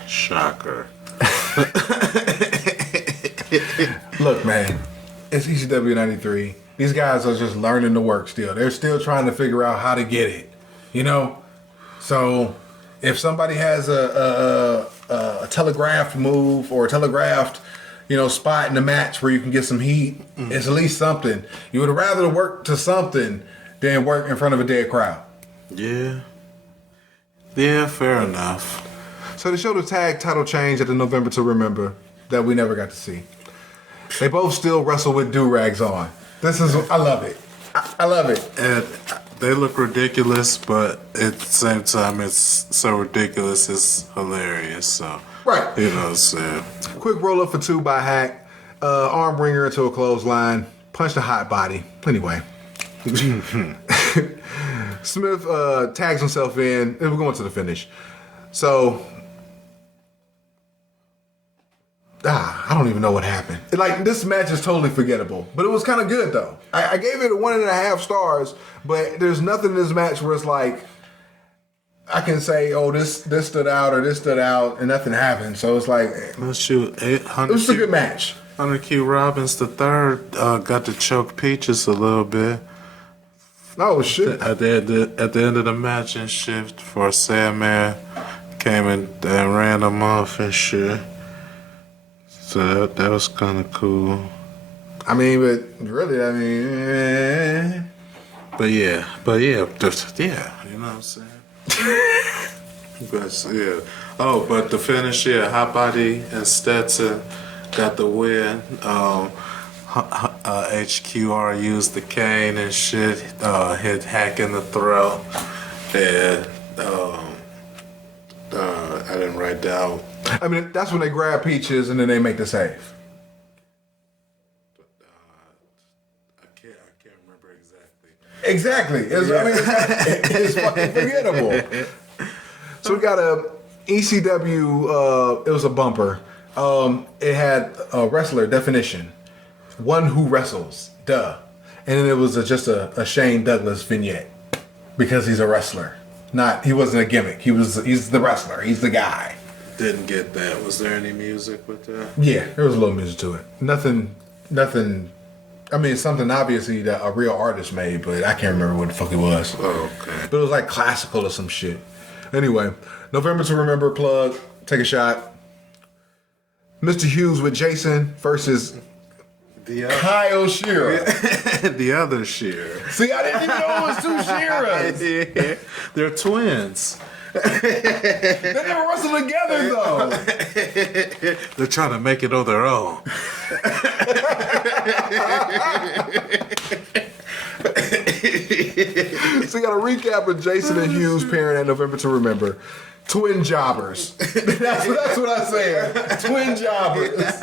Shocker. Look, man, it's ECW 93. These guys are just learning the work still. They're still trying to figure out how to get it, you know? So if somebody has a telegraphed move or a telegraphed, you know, spot in the match where you can get some heat, it's at least something. You would rather work to something than work in front of a dead crowd. Yeah. Yeah, fair enough. So they showed a tag title change at the November to Remember that we never got to see. They both still wrestle with do-rags on. I love it. I love it. And they look ridiculous, but at the same time, it's so ridiculous, it's hilarious. So, Right. you know what I'm saying? Quick roll-up for 2 by Hack. Arm bringer into a clothesline. Punch the hot body. Anyway. Smith tags himself in. And we're going to the finish. So... I don't even know what happened. Like, this match is totally forgettable, but it was kind of good though. I gave it 1.5 stars, but there's nothing in this match where it's like I can say, oh, this stood out or this stood out, and nothing happened. So it's like, Let's shoot 800. it was a good match. 100 Q Robbins the third got to choke Peaches a little bit Oh shit! at the end of the match and shit. For Sandman came in and ran them off and shit. So that was kind of cool. I mean, but really, I mean, But yeah, just, yeah, you know what I'm saying? But yeah. Oh, but the finish, yeah, Hot Body and Stetson got the win. HQR used the cane and shit, hit Hack in the throat. And I didn't write down. I mean, that's when they grab Peaches and then they make the save. I can't remember exactly. Exactly. I mean, it's fucking forgettable. So we got a ECW. It was a bumper. It had a wrestler definition, one who wrestles. Duh. And then it was just a Shane Douglas vignette because he's a wrestler. He wasn't a gimmick. He's the wrestler. He's the guy. Didn't get that. Was there any music with that? Yeah, there was a little music to it. Nothing. I mean, it's something obviously that a real artist made, but I can't remember what the fuck it was. Oh, okay. But it was like classical or some shit. Anyway, November to Remember plug. Take a shot. Mr. Hughes with Jason versus Kyle Scherer. The other Scherer. See, I didn't even know it was 2 Scherers. Yeah. They're twins. They never wrestled together though. They're trying to make it on their own. So you got a recap of Jason and Hughes pairing at November to Remember. Twin jobbers. That's what I said. Twin jobbers.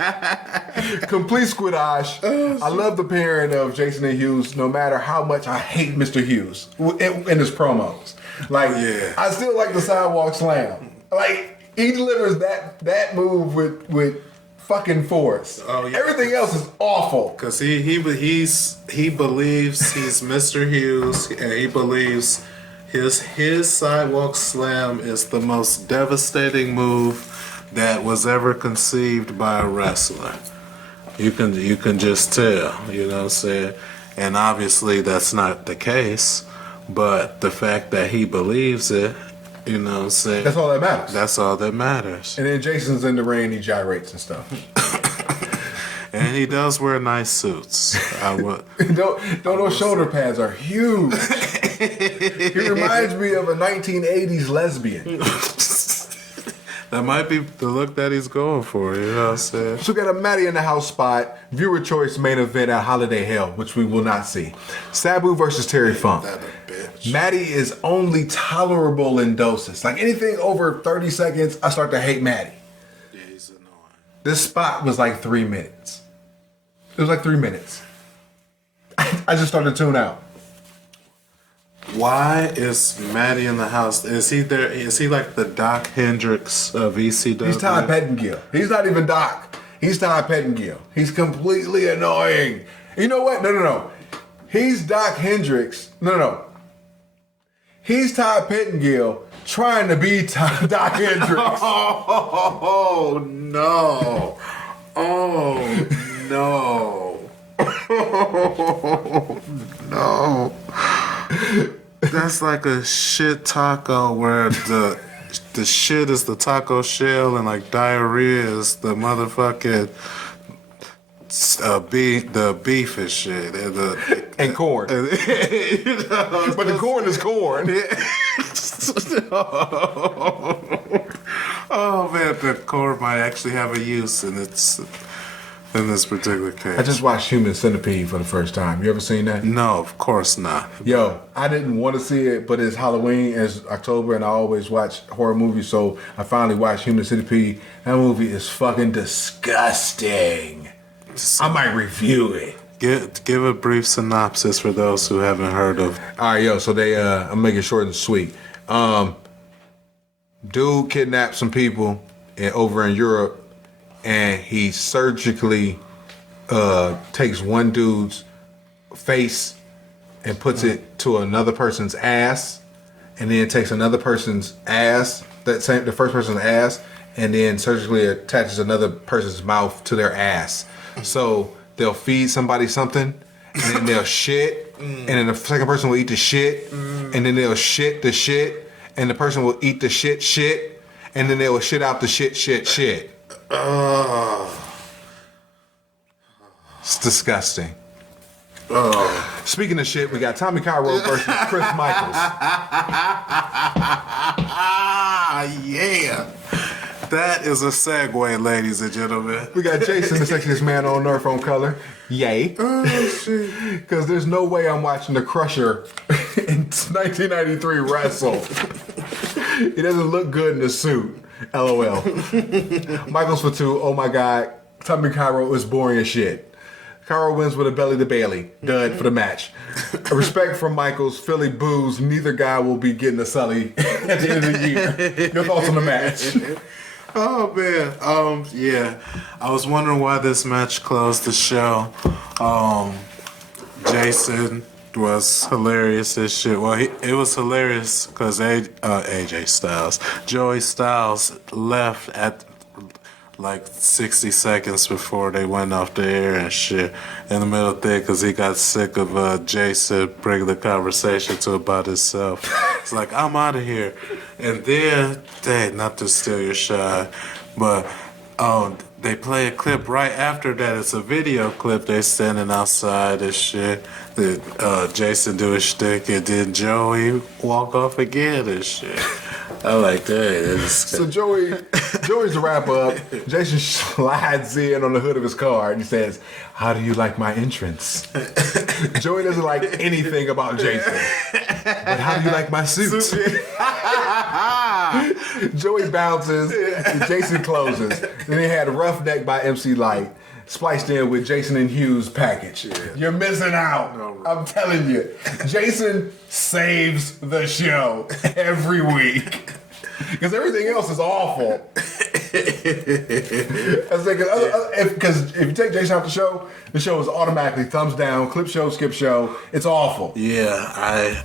Complete squidash. I love the pairing of Jason and Hughes, no matter how much I hate Mr. Hughes in his promos. Like, Yeah. I still like the sidewalk slam. Like, he delivers that move with fucking force. Oh, yeah. Everything else is awful. Because he believes he's Mr. Hughes, and he believes his sidewalk slam is the most devastating move that was ever conceived by a wrestler. You can just tell, you know what I'm saying? And obviously that's not the case, but the fact that he believes it, you know what I'm saying? That's all that matters. That's all that matters. And then Jason's in the ring, he gyrates and stuff. And he does wear nice suits. Those shoulder pads are huge. He reminds me of a 1980s lesbian. That might be the look that he's going for, you know what I'm saying? So we got a Matty in the house spot, viewer choice main event at Holiday Hell, which we will not see. Sabu versus Terry Funk. That a bitch. Matty is only tolerable in doses. Like anything over 30 seconds, I start to hate Matty. Yeah, he's annoying. This spot was like 3 minutes. It was like 3 minutes. I just started to tune out. Why is Matty in the house? Is he there? Is he like the Doc Hendricks of ECW? He's Todd Pettengill. He's not even Doc. He's Todd Pettengill. He's completely annoying. You know what? No. He's Doc Hendricks. No. He's Todd Pettengill trying to be Doc Hendricks. Oh no! Oh no! Oh no! That's like a shit taco where the shit is the taco shell and like diarrhea is the motherfucking the beef and shit And corn. but The corn is corn. Oh man, the corn might actually have a use in this particular case. I just watched Human Centipede for the first time. You ever seen that? No, of course not. Yo, I didn't want to see it, but it's Halloween, it's October, and I always watch horror movies, so I finally watched Human Centipede. That movie is fucking disgusting. I might review it. Give a brief synopsis for those who haven't heard of. All right, yo, so I'm making it short and sweet. Dude kidnapped some people over in Europe, and he surgically takes one dude's face and puts it to another person's ass, and then takes another person's ass, the first person's ass, and then surgically attaches another person's mouth to their ass. So they'll feed somebody something, and then they'll shit, and then the second person will eat the shit, and then they'll shit the shit, and the person will eat the shit, and then they will shit out the shit. It's disgusting. Speaking of shit, we got Tommy Cairo versus Chris Michaels. Yeah. That is a segue, ladies and gentlemen. We got Jason, the sexiest man on earth on color. Yay. Oh, shit. Because there's no way I'm watching the Crusher in 1993 wrestle. He doesn't look good in the suit. LOL. Michaels for 2. Oh my God. Tommy Cairo is boring as shit. Cairo wins with a belly to Bailey. Dud for the match. Respect from Michaels. Philly boos. Neither guy will be getting a Sully at the end of the year. Your thoughts on the match? Oh man, yeah. I was wondering why this match closed the show. Jason was hilarious as shit. Well, it was hilarious because AJ Styles, Joey Styles left at like 60 seconds before they went off the air and shit in the middle of there because he got sick of Jason bringing the conversation to about himself. It's like, I'm out of here. And then, not to steal your shine, but they play a clip right after that. It's a video clip. They standing outside and shit. Jason do his shtick, and then Joey walk off again and shit. I like that. So Joey's to wrap up. Jason slides in on the hood of his car and he says, "How do you like my entrance?" Joey doesn't like anything about Jason. But how do you like my suit? Joey bounces, Jason closes. Then they had Roughneck by MC Light spliced in with Jason and Hughes package. Yeah. You're missing out. No, I'm telling you. Jason saves the show every week. Because everything else is awful. Because if you take Jason off the show is automatically thumbs down, clip show, skip show. It's awful. Yeah, I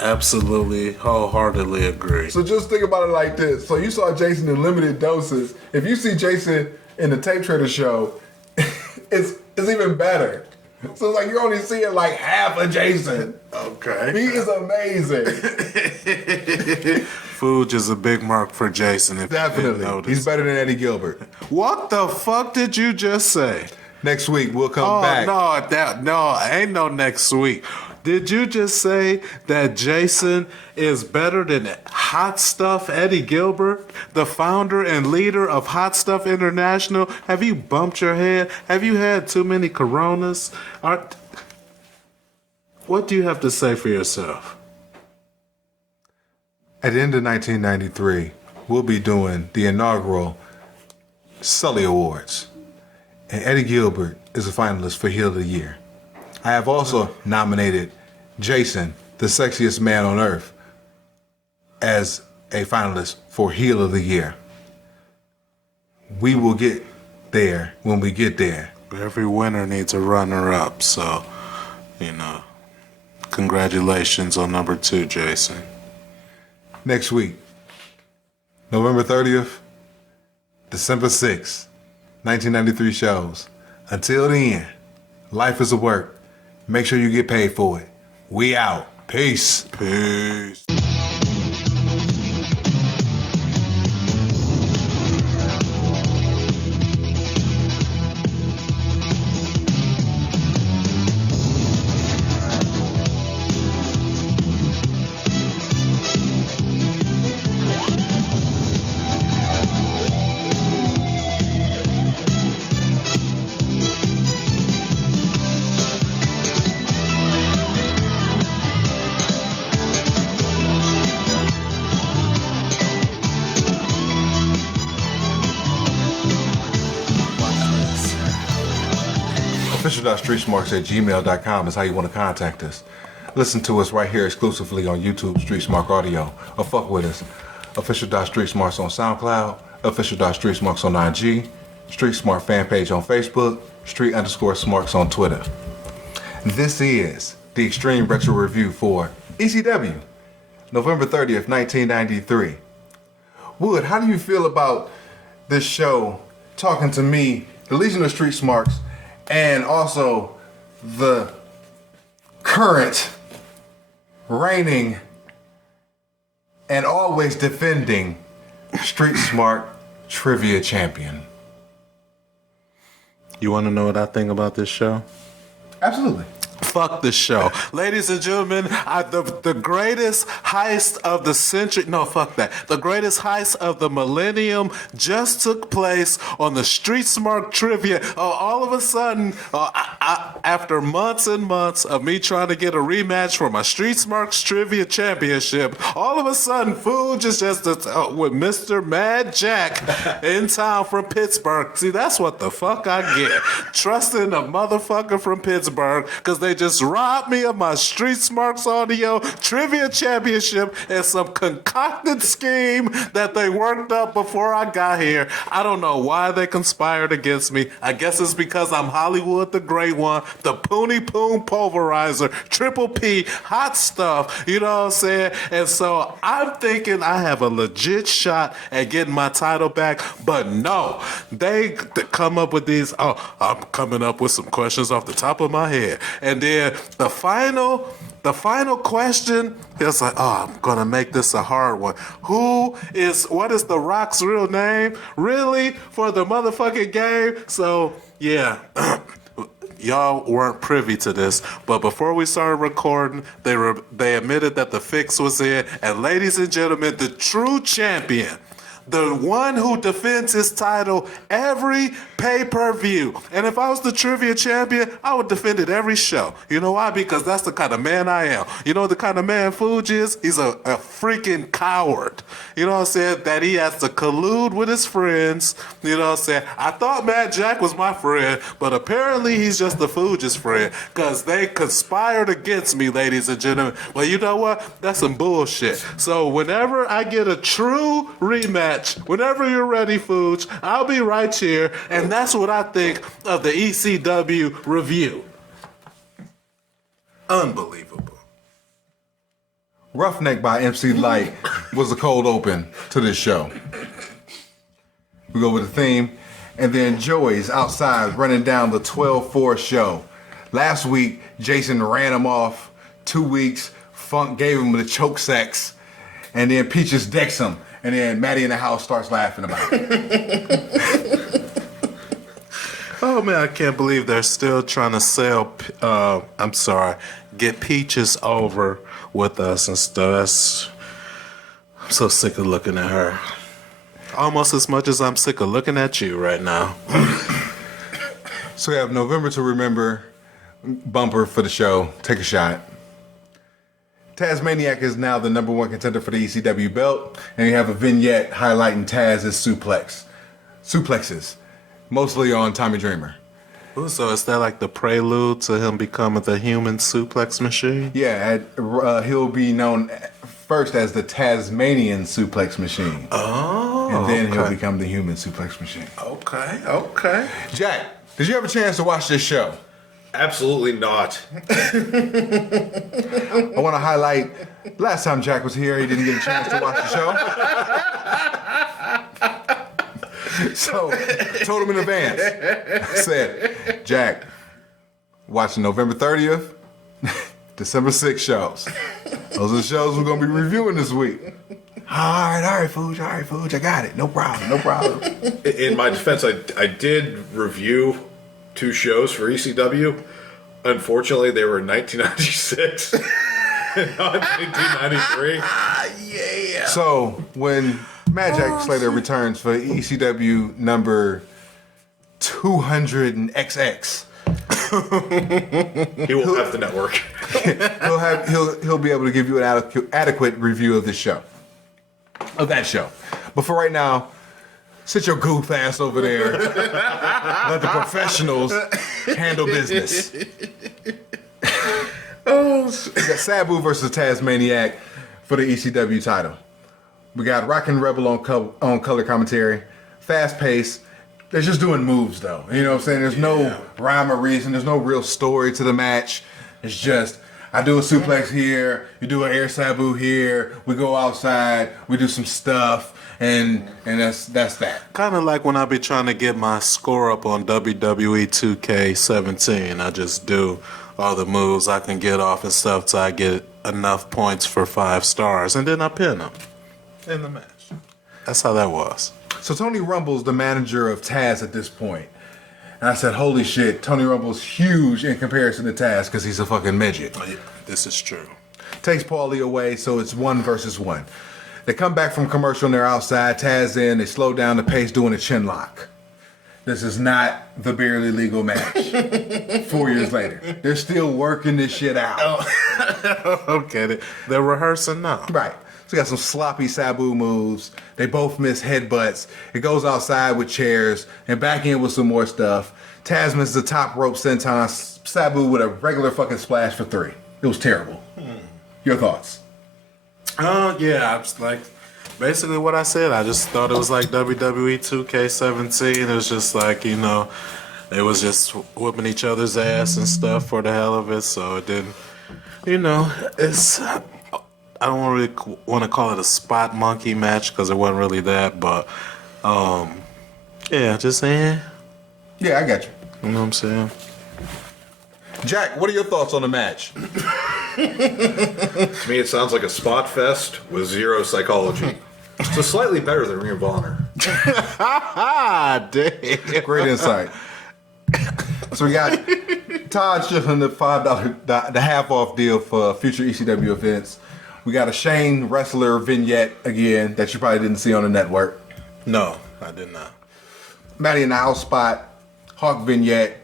absolutely wholeheartedly agree. So just think about it like this. So you saw Jason in limited doses. If you see Jason in the Tape Trader show, it's even better. So it's like you're only seeing like half of Jason. Okay. He is amazing. Fuge is a big mark for Jason. If Definitely. He's better than Eddie Gilbert. What the fuck did you just say? Next week we'll come back. No, ain't no next week. Did you just say that Jason is better than Hot Stuff Eddie Gilbert, the founder and leader of Hot Stuff International? Have you bumped your head? Have you had too many Coronas? What do you have to say for yourself? At the end of 1993, we'll be doing the inaugural Sully Awards. And Eddie Gilbert is a finalist for Heel of the Year. I have also nominated Jason, the sexiest man on earth, as a finalist for Heel of the Year. We will get there when we get there. Every winner needs a runner-up, so, congratulations on number 2, Jason. Next week, November 30th, December 6th, 1993 shows. Until then, life is a work. Make sure you get paid for it. We out. Peace. Peace. Official.streetsmarks@gmail.com is how you want to contact us. Listen to us right here exclusively on YouTube, Street Smart Audio, or fuck with us. Official.streetsmarks on SoundCloud, Official.streetsmarks on IG, Street Smart fan page on Facebook, Street_Smarks on Twitter. This is the Extreme Retro Review for ECW, November 30th, 1993. Wood, how do you feel about this show talking to me, the Legion of Street Smarks, and also the current reigning and always defending Street Smart Trivia Champion? You want to know what I think about this show? Absolutely. Fuck this show. Ladies and gentlemen, the greatest heist of the century, no, fuck that. The greatest heist of the millennium just took place on the Street Smart Trivia. All of a sudden, after months and months of me trying to get a rematch for my Street Smarts Trivia Championship, all of a sudden, Fuge is just with Mr. Mad Jack in town from Pittsburgh. See, that's what the fuck I get. Trusting a motherfucker from Pittsburgh because they just robbed me of my Street Smarts Audio Trivia Championship and some concocted scheme that they worked up before I got here. I don't know why they conspired against me. I guess it's because I'm Hollywood the Great One, the Poonie Poon Pulverizer, Triple P, hot stuff, you know what I'm saying? And so I'm thinking I have a legit shot at getting my title back, but no. They come up with these, I'm coming up with some questions off the top of my head. And then the final question is like, I'm gonna make this a hard one. What is The Rock's real name? Really? For the motherfucking game? So yeah. Y'all weren't privy to this, but before we started recording, they admitted that the fix was in, and ladies and gentlemen, the true champion, the one who defends his title every pay-per-view. And if I was the trivia champion, I would defend it every show. You know why? Because that's the kind of man I am. You know the kind of man Fuge is? He's a freaking coward. You know what I'm saying? That he has to collude with his friends. You know what I'm saying? I thought Mad Jack was my friend, but apparently he's just the Fuge's friend. Because they conspired against me, ladies and gentlemen. Well, you know what? That's some bullshit. So whenever I get a true rematch, whenever you're ready, Fuge, I'll be right here, and that's what I think of the ECW review. Unbelievable. Roughneck by MC Light was the cold open to this show. We go with the theme, and then Joey's outside running down the 12-4 show. Last week, Jason ran him off. 2 weeks, Funk gave him the choke sex, and then Peaches decks him. And then Maddie in the house starts laughing about it. Oh man, I can't believe they're still trying to sell, get Peaches over with us and stuff. I'm so sick of looking at her. Almost as much as I'm sick of looking at you right now. So we have November to Remember bumper for the show. Take a shot. Tasmaniac is now the #1 contender for the ECW belt, and you have a vignette highlighting Taz's suplexes, mostly on Tommy Dreamer. Ooh, so is that like the prelude to him becoming the human suplex machine? Yeah, he'll be known first as the Tasmanian Suplex Machine. Oh, And then he'll okay. become the Human Suplex Machine. Okay. Jack, did you have a chance to watch this show? Absolutely not. I want to highlight, last time Jack was here, he didn't get a chance to watch the show. So, told him in advance. I said, Jack, watching November 30th, December 6th shows. Those are the shows we're going to be reviewing this week. All right, Fooge, I got it. No problem. In my defense, I did review 2 shows for ECW. Unfortunately, they were in 1996 and not 1993. Yeah. So, when Mad Jack Slater returns for ECW number 200 and XX, He won't have the network. he'll be able to give you an adequate review of that show. But for right now, sit your goof ass over there. Let the professionals handle business. We got Sabu versus Tasmaniac for the ECW title. We got Rockin' Rebel on color commentary. Fast pace. They're just doing moves though. You know what I'm saying? There's no rhyme or reason. There's no real story to the match. It's just, I do a suplex here, you do an air Sabu here, we go outside, we do some stuff, and that's that. Kind of like when I be trying to get my score up on WWE 2K17. I just do all the moves I can get off and stuff till I get enough points for 5 stars, and then I pin them in the match. That's how that was. So Tony Rumble's the manager of Taz at this point. And I said, holy shit, Tony Rumble's huge in comparison to Taz because he's a fucking midget. Oh, yeah, this is true. Takes Paulie away, so it's 1 versus 1. They come back from commercial and they're outside. Taz in, they slow down the pace doing a chin lock. This is not the barely legal match. 4 years later. They're still working this shit out. Okay, they're rehearsing now. Right. So we got some sloppy Sabu moves. They both miss headbutts. It goes outside with chairs and back in with some more stuff. Taz misses the top rope senton. Sabu with a regular fucking splash for 3. It was terrible. Your thoughts? Oh, yeah, I was like, basically what I said. I just thought it was like WWE 2K17. It was just like, you know, it was just whooping each other's ass and stuff for the hell of it. So it didn't, you know, I don't really want to call it a spot monkey match because it wasn't really that, but yeah, just saying. Yeah, I got you. You know what I'm saying? Jack, what are your thoughts on the match? To me, it sounds like a spot fest with 0 psychology. So slightly better than Ring of Honor. Ah, damn. Great insight. So we got Todd shifting the $5 the half off deal for future ECW events. We got a Shane wrestler vignette again that you probably didn't see on the network. No, I did not. Matty and Al spot, Hawk vignette,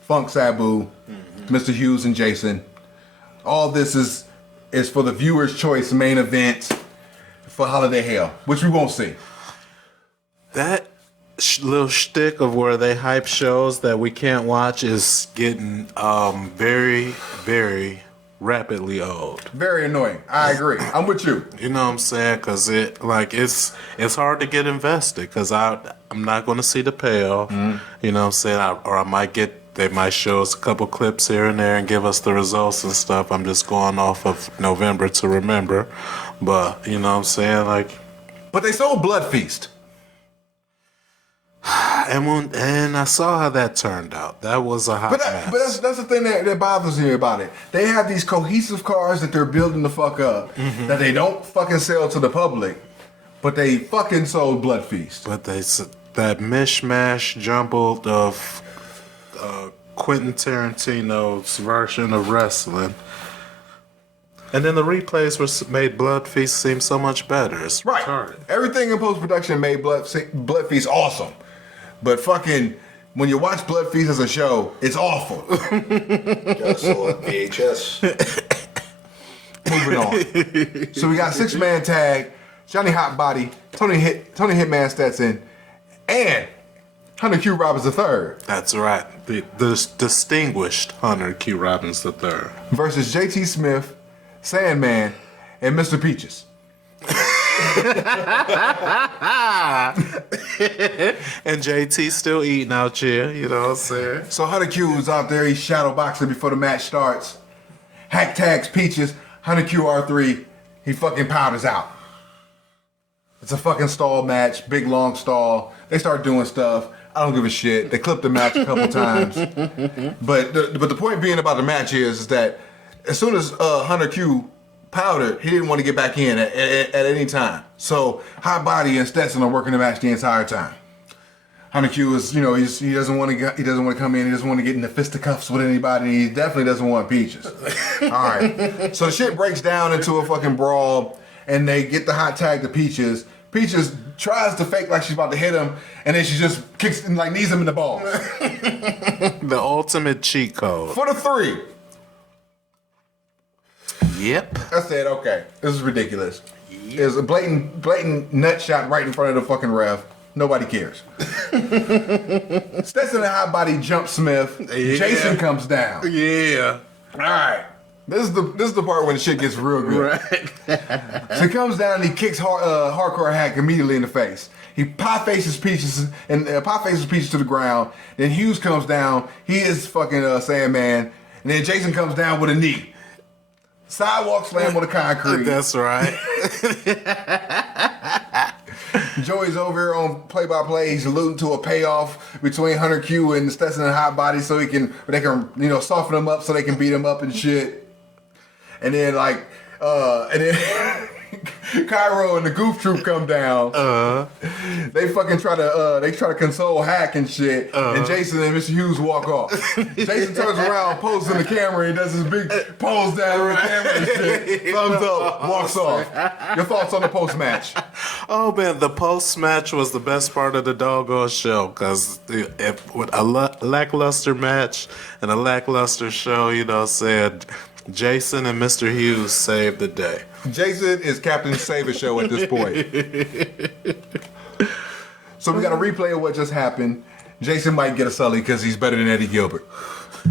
Funk Sabu, Mr. Hughes and Jason. All this is for the viewer's choice main event for Holiday Hell, which we won't see. That little shtick of where they hype shows that we can't watch is getting very, very rapidly old. Very annoying. I agree. I'm with you. You know what I'm saying? Because it's hard to get invested because I'm not going to see the payoff. You know what I'm saying? They might show us a couple clips here and there and give us the results and stuff. I'm just going off of November to remember. But, you know what I'm saying? But they sold Bloodfeast. And I saw how that turned out. That was a hot mess. But that's the thing that bothers me about it. They have these cohesive cars that they're building the fuck up that they don't fucking sell to the public, but they fucking sold Bloodfeast. But that mishmash jumbled of Quentin Tarantino's version of wrestling. And then the replays made Bloodfeast seem so much better. It's Right. retarded. Everything in post-production made Bloodfeast awesome. But fucking, when you watch Bloodfeast as a show, it's awful. Gotta sell it VHS. Moving on. So we got 6-man tag, Johnny Hotbody, Tony Hitman Stetson, and Hunter Q. Robbins III That's right. The distinguished Hunter Q. Robbins III. versus JT Smith, Sandman, and Mr. Peaches. And JT still eating out here, you know what I'm saying? So Hunter Q was out there, he's shadow boxing before the match starts. Hack tags Peaches, Hunter Q R3, he fucking powders out. It's a fucking stall match, big long stall. They start doing stuff. I don't give a shit. They clipped the match a couple times. But the point being about the match is that as soon as Hunter Q powdered, he didn't want to get back in at any time. So Hot Body and Stetson are working the match the entire time. Hunter Q is, he doesn't want to come in. He doesn't want to get into fisticuffs with anybody. He definitely doesn't want Peaches. All right. So the shit breaks down into a fucking brawl, and they get the hot tag to Peaches. Peaches tries to fake like she's about to hit him, and then she just kicks and knees him in the balls. The ultimate cheat code. For the 3. Yep. I said, okay, this is ridiculous. There's a blatant nut shot right in front of the fucking ref. Nobody cares. Stetson and Hot Body jump Smith. Yeah. Jason comes down. Yeah. All right. This is the part when the shit gets real good. Right. So he comes down and he kicks Hardcore Hack immediately in the face. He pie faces Peaches to the ground. Then Hughes comes down. He is fucking Sandman. And then Jason comes down with a knee. Sidewalk slam on the concrete. That's right. Joey's over here on play-by-play. He's alluding to a payoff between Hunter Q and Stetson and Hot Body so they can soften them up so they can beat them up and shit. And then Cairo and the Goof Troop come down. They fucking try to console Hack and shit. And Jason and Mr. Hughes walk off. Jason turns around, poses in the camera, and does his big pose down in the camera and shit. Thumbs up, walks off. Your thoughts on the post match? Oh man, the post match was the best part of the doggone show because with a lackluster match and a lackluster show, said Jason and Mr. Hughes saved the day. Jason is Captain Save-A-Show at this point. So we got a replay of what just happened. Jason might get a Sully because he's better than Eddie Gilbert.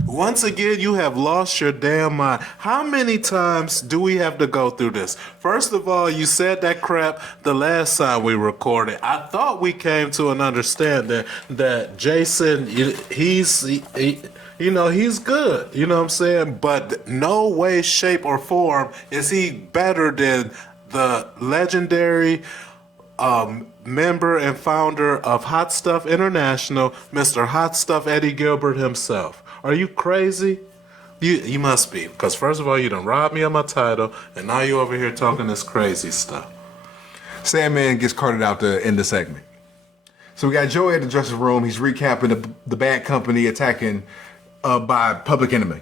Once again, you have lost your damn mind. How many times do we have to go through this? First of all, you said that crap the last time we recorded. I thought we came to an understanding that Jason, he's good. You know what I'm saying? But no way, shape, or form is he better than the legendary member and founder of Hot Stuff International, Mr. Hot Stuff Eddie Gilbert himself. Are you crazy? You must be. Because first of all, you done robbed me of my title, and now you over here talking this crazy stuff. Sandman gets carted out to end the segment. So we got Joey at the dressing room. He's recapping the Bad Company attacking by Public Enemy.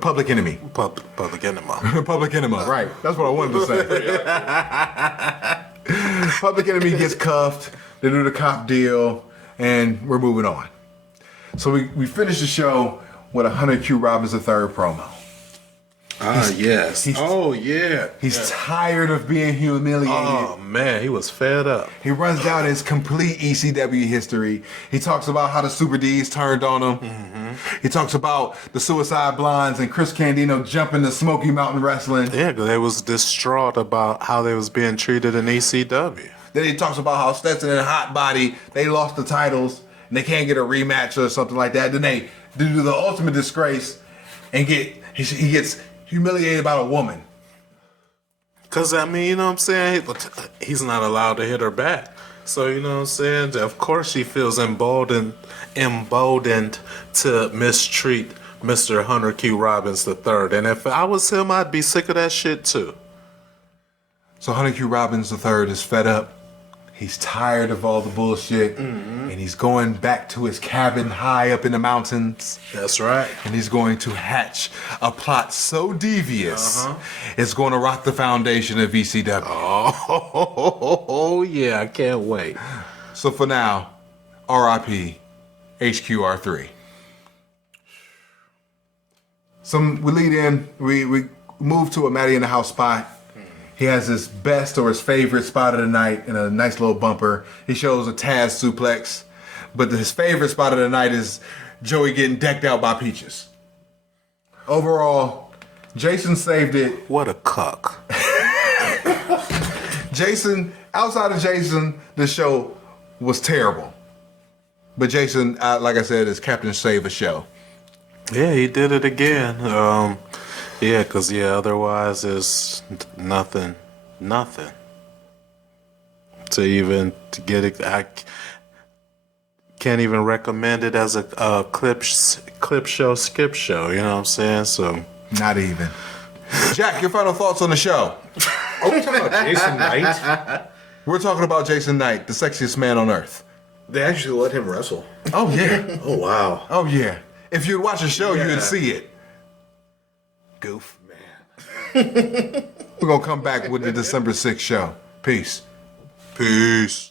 Public Enemy. Public enema. Public Enema, right. That's what I wanted to say. Public Enemy gets cuffed. They do the cop deal, and we're moving on. So we finish the show with a Hunter Q. Robbins III promo. Yes. He's tired of being humiliated. Oh, man, he was fed up. He runs down his complete ECW history. He talks about how the Super D's turned on him. Mm-hmm. He talks about the Suicide Blondes and Chris Candido jumping the Smoky Mountain Wrestling. Yeah, because they was distraught about how they was being treated in ECW. Then he talks about how Stetson and Hot Body, they lost the titles and they can't get a rematch or something like that. Then they do the ultimate disgrace and he gets humiliated by a woman. Because, you know what I'm saying? He's not allowed to hit her back. So, you know what I'm saying? Of course she feels emboldened to mistreat Mr. Hunter Q. Robbins III. And if I was him, I'd be sick of that shit too. So Hunter Q. Robbins III is fed up. He's tired of all the bullshit. Mm-hmm. And he's going back to his cabin high up in the mountains. That's right. And he's going to hatch a plot so devious, it's going to rock the foundation of ECW. Oh, yeah, I can't wait. So for now, RIP HQR3. So we lead in, we move to a Matty in the House spot. He has his best or his favorite spot of the night in a nice little bumper. He shows a Taz suplex. But his favorite spot of the night is Joey getting decked out by Peaches. Overall, Jason saved it. What a cuck. Jason, outside of Jason, the show was terrible. But Jason, like I said, is Captain Save a Show. Yeah, he did it again. Yeah, because, otherwise it's nothing. To get it, I can't even recommend it as a clip show, skip show, you know what I'm saying? So, Not even. Jack, your final thoughts on the show? Are we talking about Jason Knight? We're talking about Jason Knight, the sexiest man on earth. They actually let him wrestle. Oh, yeah. Oh, wow. Oh, yeah. If you'd watch the show, you'd see it. Goof. Man. We're going to come back with the December 6th show. Peace. peace.